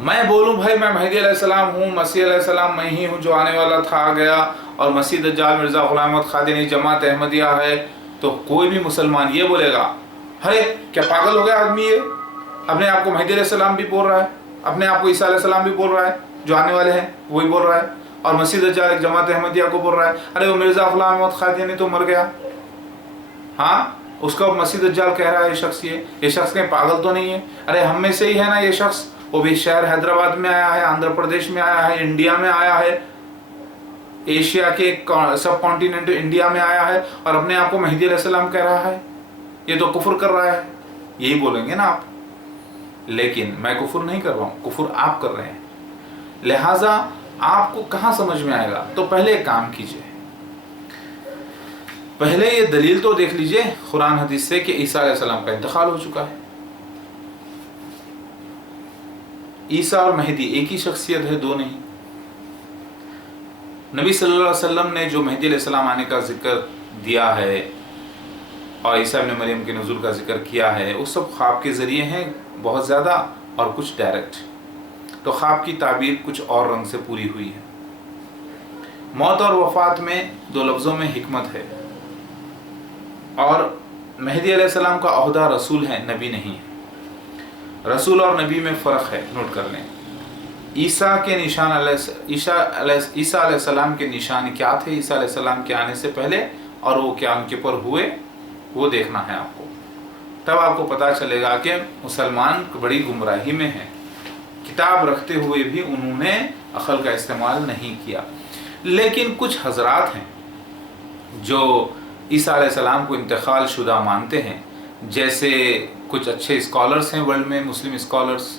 मैं बोलूं भाई मैं मेहदी अलैहिस्सलाम हूँ, मसीह अलैहिस्सलाम मैं ही हूँ जो आने वाला था, आ गया, और मसीह दज्जाल मिर्ज़ा ग़ुलाम अहमद क़ादियानी जमात अहमदिया है, तो कोई भी मुसलमान ये बोलेगा, अरे क्या पागल हो गया आदमी, ये अपने आप को मेहदी अलैहिस्सलाम भी बोल रहा है, अपने आप को ईसा अलैहिस्सलाम भी बोल रहा है, जो आने वाले हैं वही बोल रहा है, और मसीह दज्जाल जमात अहमदिया को बोल रहा है, अरे वो मिर्ज़ा ग़ुलाम अहमद क़ादियानी तो मर गया। हाँ, उसका मसीह दज्जाल कह रहा है ये शख्स कहीं पागल तो नहीं है? अरे हम में से ही है ना ये शख्स, वो भी शहर हैदराबाद में आया है, आंध्र प्रदेश में आया है, इंडिया में आया है, एशिया के सब कॉन्टिनेंट इंडिया में आया है, और अपने आप को मेहदी अलैहिस्सलाम कह रहा है, ये तो कुफर कर रहा है। यही बोलेंगे ना आप। लेकिन मैं कुफर नहीं कर रहा हूँ, कुफर आप कर रहे हैं। लिहाजा आपको कहाँ समझ में आएगा? तो पहले एक काम कीजिए, पहले ये दलील तो देख लीजिए कुरान हदीस से कि ईसा अलैहिस्सलाम का इंतकाल हो चुका है। ईसा और मेहदी एक ही शख्सियत है, दो नहीं। नबी सल्लल्लाहु अलैहि वसल्लम ने जो मेहदी अलैहिस्सलाम आने का जिक्र दिया है और ईसा इब्न मरियम के नुज़ूल का जिक्र किया है, वो सब ख्वाब के ज़रिए हैं बहुत ज़्यादा, और कुछ डायरेक्ट। तो ख्वाब की ताबीर कुछ और रंग से पूरी हुई है। मौत और वफ़ात में दो लफ्ज़ों में हिकमत है, और मेहदी अलैहिस्सलाम का ओहदा रसूल है, नबी नहीं है। रसूल और नबी में फ़र्क है, नोट कर लें। ईसा के निशान ईसा अलैहिस्सलाम के निशान क्या थे ईसा अलैहिस्सलाम के आने से पहले, और वो क्या उनके पर हुए, वो देखना है आपको। तब आपको पता चलेगा कि मुसलमान बड़ी गुमराही में हैं। किताब रखते हुए भी उन्होंने अक़ल का इस्तेमाल नहीं किया। लेकिन कुछ हजरात हैं जो ईसा अलैहिस्सलाम को इंतकाल शुदा मानते हैं, जैसे कुछ अच्छे स्कॉलर्स हैं वर्ल्ड में, मुस्लिम स्कॉलर्स,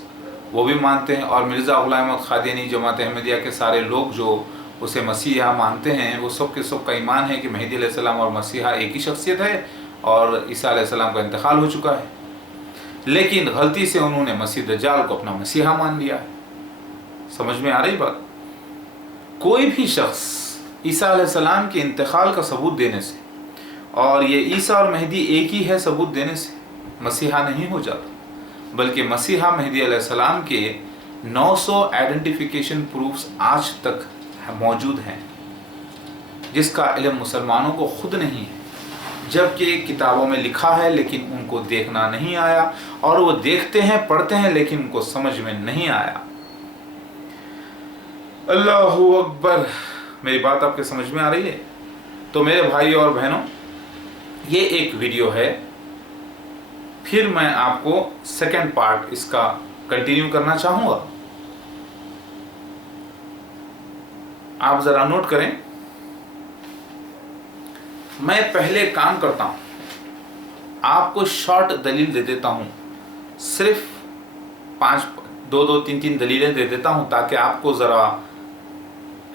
वो भी मानते हैं। और मिर्ज़ा ग़ुलाम अहमद क़ादियानी जमात अहमदिया के सारे लोग जो उसे मसीहा मानते हैं, वो सब के सब का ईमान है कि मेहदी अलैहिस्सलाम और मसीहा एक ही शख्सियत है, और ईसा अलैहिस्सलाम का इंतकाल हो चुका है। लेकिन गलती से उन्होंने मसीह दज्जाल को अपना मसीहा मान लिया है। समझ में आ रही बात? कोई भी शख्स ईसा अलैहिस्सलाम के इंतकाल का सबूत देने से, और ये ईसा और मेहदी एक ही है सबूत देने से, मसीहा नहीं हो जाता। बल्कि मसीहा मेहदी अलैहिस्सलाम के 900 आइडेंटिफिकेशन प्रूफ्स आज तक मौजूद हैं, जिसका इल्म मुसलमानों को खुद नहीं है, जबकि किताबों में लिखा है, लेकिन उनको देखना नहीं आया, और वो देखते हैं, पढ़ते हैं, लेकिन उनको समझ में नहीं आया। अल्लाहु अकबर। मेरी बात आपके समझ में आ रही है? तो मेरे भाई और बहनों, ये एक वीडियो है, फिर मैं आपको सेकंड पार्ट इसका कंटिन्यू करना चाहूँगा। आप ज़रा नोट करें। मैं पहले काम करता हूँ, आपको शॉर्ट दलील दे देता हूँ, सिर्फ 2-3 दलीलें दे देता हूँ ताकि आपको ज़रा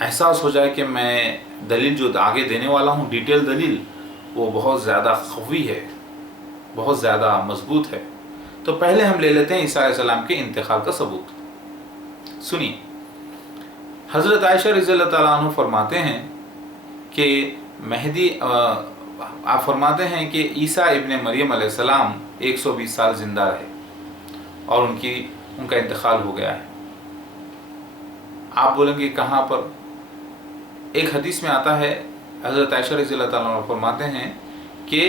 एहसास हो जाए कि मैं दलील जो आगे देने वाला हूँ, डिटेल दलील, वो बहुत ज़्यादा क़वी है, बहुत ज़्यादा मजबूत है। तो पहले हम ले लेते हैं ईसा अलैहिस्सलाम के इंतकाल का सबूत। सुनिए, हज़रत आयशा रज़ियल्लाहु ताला अन्हा फरमाते हैं कि मेहदी आप फरमाते हैं कि ईसा इब्ने मरियम अलैहिस्सलाम 120 साल ज़िंदा रहे और उनका इंतकाल हो गया है। आप बोलेंगे कहाँ पर? एक हदीस में आता है, हज़रत आयशा रज़ियल्लाहु ताला अन्हा फरमाते हैं कि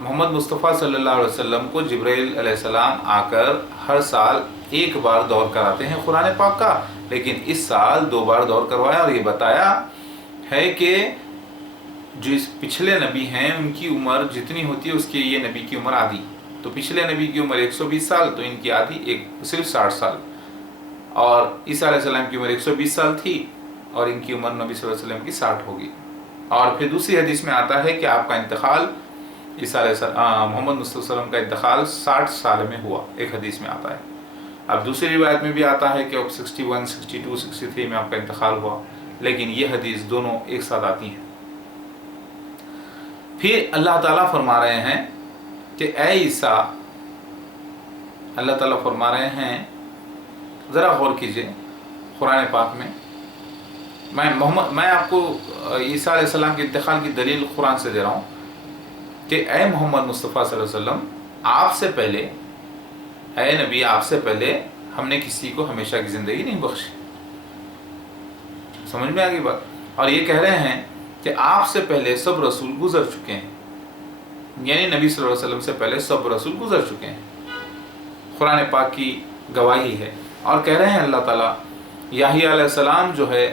मोहम्मद मुस्तफ़ा सल्लल्लाहु अलैहि वसल्लम को जिब्राइल अलैहिस्सलाम आकर हर साल एक बार दौर कराते हैं कुरान पाक का, लेकिन इस साल 2 बार दौर करवाया और ये बताया है कि जो इस पिछले नबी हैं उनकी उम्र जितनी होती है उसकी ये नबी की उम्र आधी। तो पिछले नबी की उम्र 120 साल, तो इनकी आधी सिर्फ 60 साल। और ईसा अलैहिस्सलाम की उम्र 120 साल थी और इनकी उम्र नबी सल्लल्लाहु अलैहि वसल्लम की 60 होगी। और फिर दूसरी हदीस में आता है कि आपका इंतकाल मोहम्मद मुस्तफ़ा सल्लल्लाहु अलैहि वसल्लम का इंतकाल 60 साल में हुआ, एक हदीस में आता है। अब दूसरी रिवायत में भी आता है कि अब 61, 62, 63 में आपका इंतकाल हुआ, लेकिन ये हदीस दोनों एक साथ आती हैं। फिर अल्लाह ताला फरमा रहे हैं कि ऐ ईसा, अल्लाह ताला फरमा रहे हैं, ज़रा गौर कीजिए कुरान पाक में, मैं आपको ईसा अलैहिस्सलाम के इंतकाल की दलील कुरान से दे रहा हूँ कि ऐ मोहम्मद मुस्तफ़ा सल्लल्लाहु अलैहि वसल्लम, आपसे पहले, ऐ नबी, आपसे पहले हमने किसी को हमेशा की ज़िंदगी नहीं बख्शी। समझ में आ गई बात? और ये कह रहे हैं कि आपसे पहले सब रसूल गुजर चुके हैं, यानी नबी सल्लल्लाहु अलैहि वसल्लम से पहले सब रसूल गुजर चुके हैं। कुरान पाक की गवाही है। और कह रहे हैं अल्लाह ताला, याहिया अलैहिस्सलाम जो है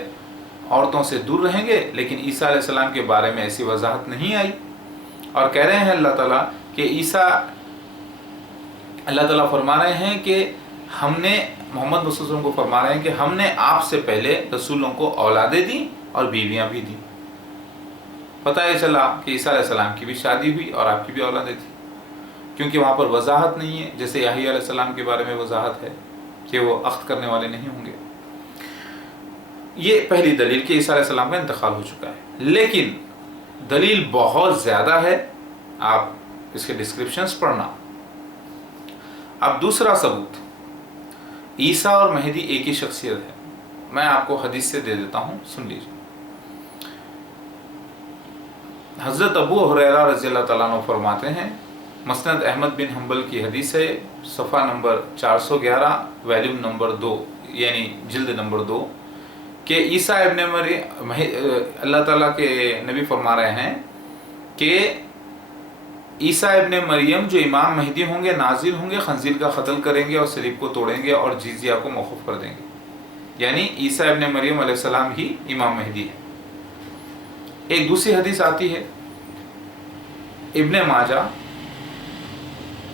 औरतों से दूर रहेंगे, लेकिन ईसा अलैहिस्सलाम के बारे में ऐसी वजाहत नहीं आई। और कह रहे हैं अल्लाह ताला कि अल्लाह ताला फरमा रहे हैं कि हमने मोहम्मद मुस्तफ़ा को फरमा रहे हैं कि हमने आपसे पहले रसूलों को औलादें दी और बीवियां भी दी। पता ये चला कि ईसा अलैहिस्सलाम की भी शादी हुई और आपकी भी औलादें थी, क्योंकि वहाँ पर वजाहत नहीं है, जैसे याहिया अलैहिस्सलाम के बारे में वजाहत है कि वो अख्त करने वाले नहीं होंगे। ये पहली दलील कि ईसा अलैहिस्सलाम का इंतकाल हो चुका है। लेकिन दलील बहुत ज़्यादा है, आप इसके डिस्क्रिप्शंस पढ़ना। अब दूसरा सबूत, ईसा और मेहदी एक ही शख्सियत है। मैं आपको हदीस से दे देता हूँ, सुन लीजिए। हज़रत अबू हुरैरा रज़ियल्लाहु ताला अन्हु फरमाते हैं, मसनद अहमद बिन हम्बल की हदीस है, सफ़ा नंबर 411, वॉल्यूम नंबर 2, यानी जिल्द नंबर 2, कि ईसा इब्ने मरियम, अल्लाह ताला के नबी फरमा रहे हैं कि ईसा इब्ने मरियम जो इमाम मेहदी होंगे, नाजिल होंगे, खंजीर का कत्ल करेंगे और सलीब को तोड़ेंगे और जिजिया को मौकूफ़ कर देंगे। यानी ईसा इब्ने मरियम अलैहिस्सलाम ही इमाम मेहदी है। एक दूसरी हदीस आती है इब्ने माजा,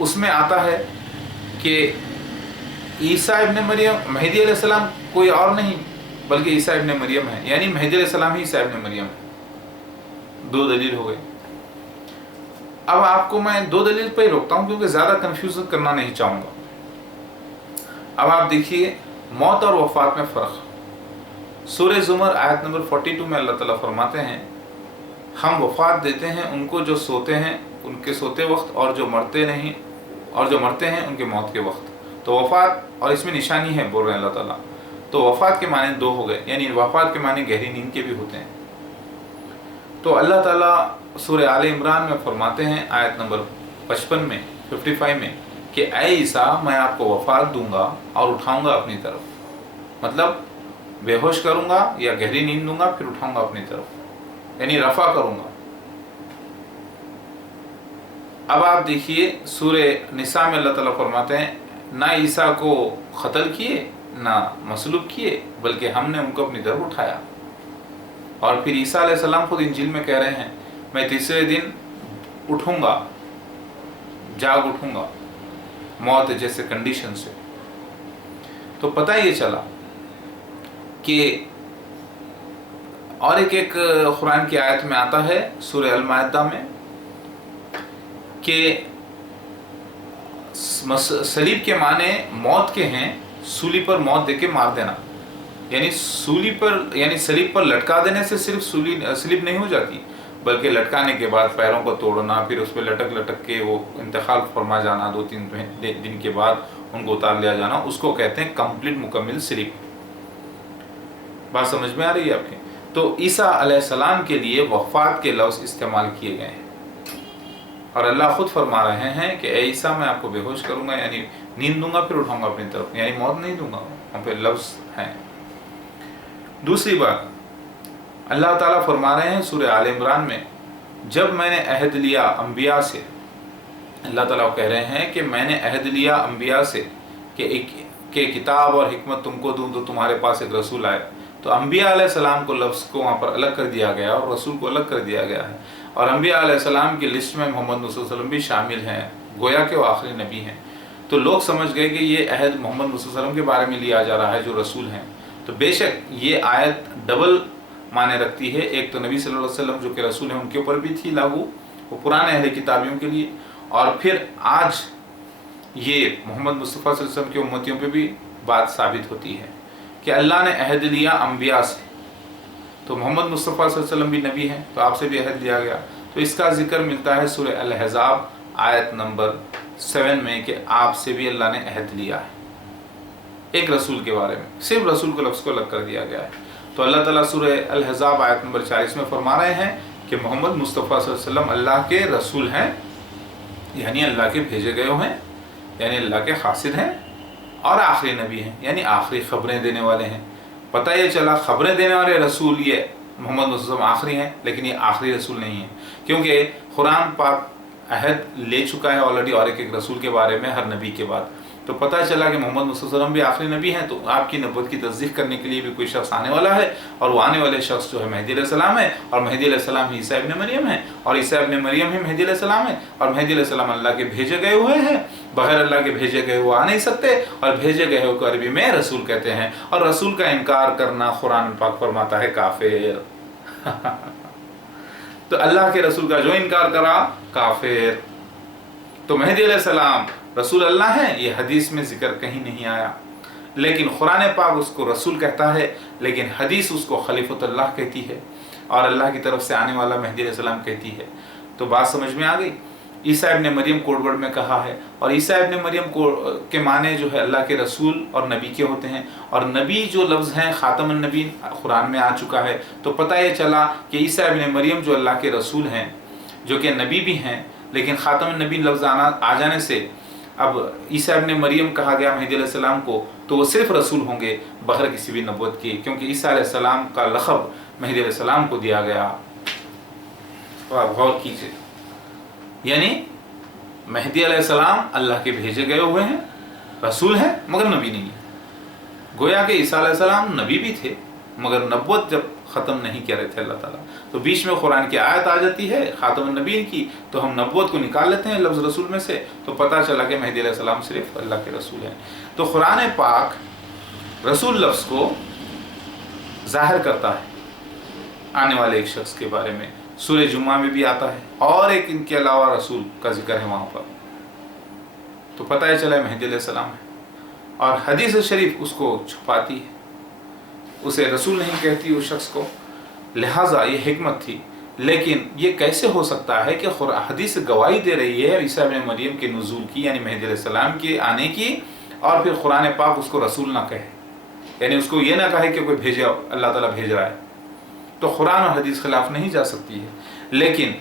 उसमें आता है कि ईसा इब्ने मरियम, मेहदी अलैहिस्सलाम कोई और नहीं बल्कि ईसा इब्ने मरियम है, यानी मेहदी अलैहिस्सलाम ही ईसा इब्ने मरियम है। 2 दलील हो गए। अब आपको मैं 2 दलील पर ही रोकता हूँ क्योंकि ज़्यादा कन्फ्यूज़न करना नहीं चाहूँगा। अब आप देखिए मौत और वफ़ात में फ़र्क। सूरह ज़ुमर आयत नंबर 42 में अल्लाह ताला फरमाते हैं, हम वफ़ात देते हैं उनको जो सोते हैं उनके सोते वक्त, और जो मरते हैं उनके मौत के वक्त। तो वफ़ात, और इसमें निशानी है बोल रहे हैं अल्लाह ताला। तो वफ़ात के माने 2 हो गए, यानी वफ़ात के माने गहरी नींद के भी होते हैं। तो अल्लाह ताला सूरह आले इमरान में फरमाते हैं आयत नंबर 55 में, 55 में, कि ऐ ईसा, मैं आपको वफ़ात दूंगा और उठाऊंगा अपनी तरफ। मतलब बेहोश करूंगा या गहरी नींद दूंगा, फिर उठाऊंगा अपनी तरफ, यानी रफ़ा करूंगा। अब आप देखिए सूरह निसा में अल्लाह ताला फरमाते हैं, ना ईसा को क़त्ल किए ना मसलूब किए, बल्कि हमने उनको अपनी तरफ उठाया। और फिर ईसा अलैहिस्सलाम खुद इंजील में कह रहे हैं, मैं तीसरे दिन उठूंगा, जाग उठूंगा मौत जैसे कंडीशन से। तो पता ये चला कि और एक कुरान की आयत में आता है सूरह अल माइदा में कि सलीब के माने मौत के हैं, सूली पर मौत दे के मार देना, यानी सूली पर यानी सलीब पर लटका देने से सिर्फ सलीब नहीं हो जाती, बल्कि लटकाने के बाद पैरों को तोड़ना, फिर उस पर लटक लटक के वो इंतकाल फरमा जाना, 2-3 दिन के बाद उनको उतार लिया जाना, उसको कहते हैं कंप्लीट मुकम्मल सलीब। बात समझ में आ रही है आपके? तो ईसा अलैहिस्सलाम के लिए वफ़ात के लफ्ज़ इस्तेमाल किए गए हैं, और अल्लाह खुद फरमा रहे हैं कि ए ईसा मैं आपको बेहोश करूंगा, यानी नींद दूंगा फिर उठाऊंगा अपनी तरफ, यानी मौत नहीं दूंगा। वहाँ पे लफ्ज़ हैं। दूसरी बात अल्लाह ताला फरमा रहे हैं सूरह आल इमरान में, जब मैंने अहद लिया अंबिया से, अल्लाह ताला कह रहे हैं कि मैंने अहद लिया अंबिया से कि किताब और हिकमत तुमको दूं तो तुम्हारे पास एक रसूल आए, तो अंबिया अलैहिस्सलाम को लफ्ज़ को वहाँ पर अलग कर दिया गया और रसूल को अलग कर दिया गया है, और अंबिया अलैहिस्सलाम की लिस्ट में मोहम्मद सल्लल्लाहु अलैहि वसल्लम भी शामिल हैं, गोया के वो आखिरी नबी हैं। तो लोग समझ गए कि ये अहद मोहम्मद सल्लल्लाहु अलैहि वसल्लम के बारे में लिया जा रहा है जो रसूल हैं। तो बेशक ये आयत डबल माने रखती है, एक तो नबी सल्लल्लाहु अलैहि वसल्लम जो कि रसूल हैं उनके ऊपर भी थी लागू, वो पुराने अहले किताबियों के लिए, और फिर आज ये मोहम्मद मुस्तफ़ा सल्लल्लाहु अलैहि वसल्लम की उम्मतियों पे भी बात साबित होती है कि अल्लाह ने अहद लिया अंबिया से, तो मोहम्मद मुस्तफ़ा सल्लल्लाहु अलैहि वसल्लम भी नबी हैं, तो आपसे भी अहद लिया गया। तो इसका जिक्र मिलता है सूरह अल-अहज़ाब आयत नंबर 7 में कि आपसे भी अल्लाह ने अहद लिया है, एक रसूल के बारे में, सिर्फ रसूल को लफ्ज़ को अलग कर दिया गया है। तो अल्लाह ताला सूरह अल-अहज़ाब आयत नंबर 40 में फरमा रहे हैं कि मोहम्मद मुस्तफ़ा सल्लल्लाहु अलैहि वसल्लम अल्लाह के रसूल हैं, यानी अल्लाह के भेजे गए हैं, यानी अल्लाह के खासिद हैं, और आखिरी नबी हैं, यानी आखिरी ख़बरें देने वाले हैं। पता ये चला ख़बरें देने वाले रसूल ये मोहम्मद मुस्तफ़ा आखिरी हैं, लेकिन ये आखिरी रसूल नहीं है, क्योंकि कुरान पाक अहद ले चुका है ऑलरेडी और एक एक रसूल के बारे में हर नबी के बाद। तो पता चला कि मोहम्मद मुस्तफ़ा भी आखिरी नबी हैं, तो आपकी नबूवत की तस्दीक करने के लिए भी कोई शख्स आने वाला है, और वो आने वाले शख्स जो है मेहदी अलैहिस्सलाम है, और मेहदी अलैहिस्सलाम ही ईसा इब्न मरियम है, और ईसा इब्न मरियम ही मेहदी अलैहिस्सलाम है, और मेहदी अलैहिस्सलाम अल्लाह के भेजे गए हुए हैं, बगैर अल्लाह के भेजे गए हुए आ नहीं सकते, और भेजे गए हुए को अरबी में रसूल कहते हैं, और रसूल का इनकार करना कुरान पाक फरमाता है काफिर। तो अल्लाह के रसूल का जो इनकार करा काफिर। तो मेहदी अलैहिस्सलाम रसूल अल्लाह हैं, ये हदीस में जिक्र कहीं नहीं आया, लेकिन कुरान पाक उसको रसूल कहता है, लेकिन हदीस उसको खलीफतुल्लाह कहती है, और अल्लाह की तरफ से आने वाला मेहदी अलैहिस्सलाम कहती है। तो बात समझ में आ गई। ईसा इब्न मरियम कोडवर्ड में कहा है, और ईसा इब्न मरियम के माने जो है अल्लाह के रसूल और नबी के होते हैं, और नबी जो लफ्ज़ हैं ख़ातमुन नबी कुरान में आ चुका है। तो पता ये चला कि ईसा इब्न मरियम जो अल्लाह के रसूल हैं, जो कि नबी भी हैं, लेकिन ख़ातमुन नबी लफ्ज़ आ जाने से अब ईसा इब्न मरियम कहा गया मेहदी अलैहिस्सलाम को, तो वो सिर्फ रसूल होंगे बगैर किसी भी नबूवत के, क्योंकि ईसा अलैहिस्सलाम का लक़ब मेहदी अलैहिस्सलाम को दिया गया। तो आप गौर कीजिए, यानी मेहदी अलैहिस्सलाम अल्लाह के भेजे गए हुए हैं, रसूल हैं मगर नबी नहीं है। गोया के ईसा अलैहिस्सलाम नबी भी थे, मगर नबूवत जब ख़त्म नहीं कर रहे थे अल्लाह ताला, तो बीच में कुरान की आयत आ जाती है ख़ातमुन नबीय्यीन की, तो हम नबूवत को निकाल लेते हैं लफ्ज़ रसूल में से, तो पता चला कि मेहदी अलैहिस्सलाम सिर्फ अल्लाह के रसूल हैं। तो कुरान पाक रसूल लफ्ज़ को ज़ाहिर करता है आने वाले एक शख्स के बारे में, सूरह जुम्मा में भी आता है, और एक इनके अलावा रसूल का जिक्र है वहाँ पर, तो पता ही चला मेहदी अलैहिस्सलाम है। और हदीस शरीफ उसको छुपाती है, उसे रसूल नहीं कहती उस शख्स को, लिहाजा ये हिकमत थी। लेकिन ये कैसे हो सकता है कि हदीस गवाही दे रही है ईसा इब्न मरियम के नुज़ूल की, यानी मेहदी अलैहिस्सलाम के आने की, और फिर कुरान पाक उसको रसूल ना कहे, यानी उसको ये ना कहे कि कोई भेजा अल्लाह ताला भेज रहा है। तो कुरान और हदीस खिलाफ नहीं जा सकती है, लेकिन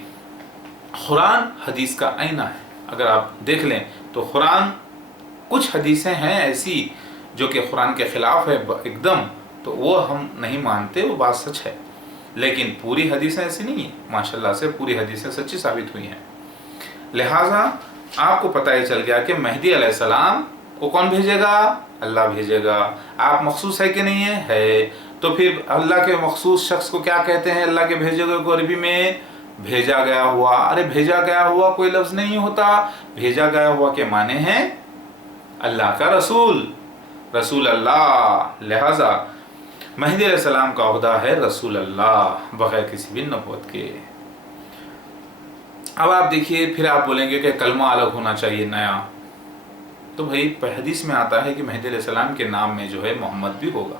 कुरान हदीस का आईना है। अगर आप देख लें तो कुरान, कुछ हदीसें हैं ऐसी जो कि कुरान के ख़िलाफ़ है एकदम, तो वो हम नहीं मानते, वो बात सच है, लेकिन पूरी हदीसें ऐसी नहीं है। माशाल्लाह से पूरी हदीसें सच्ची साबित हुई हैं। लिहाजा आपको पता ही चल गया कि मेहदी अलैहिस्सलाम को कौन भेजेगा? अल्लाह भेजेगा। आप मखसूस है कि नहीं है? तो फिर अल्लाह के मखसूस शख्स को क्या कहते हैं? अल्लाह के भेजे गए को अरबी में भेजा गया हुआ। अरे भेजा गया हुआ कोई लफ्ज़ नहीं होता, भेजा गया हुआ के माने हैं अल्लाह का रसूल, रसूल अल्लाह। लिहाजा मेहदी अलैहिस्सलाम का ओहदा है रसूल अल्लाह, बगैर किसी भी नबूवत के। अब आप देखिए, फिर आप बोलेंगे कि कलमा अलग होना चाहिए नया, تو بھائی حدیث میں آتا ہے کہ مہدی علیہ السلام کے نام میں جو ہے محمد بھی ہوگا.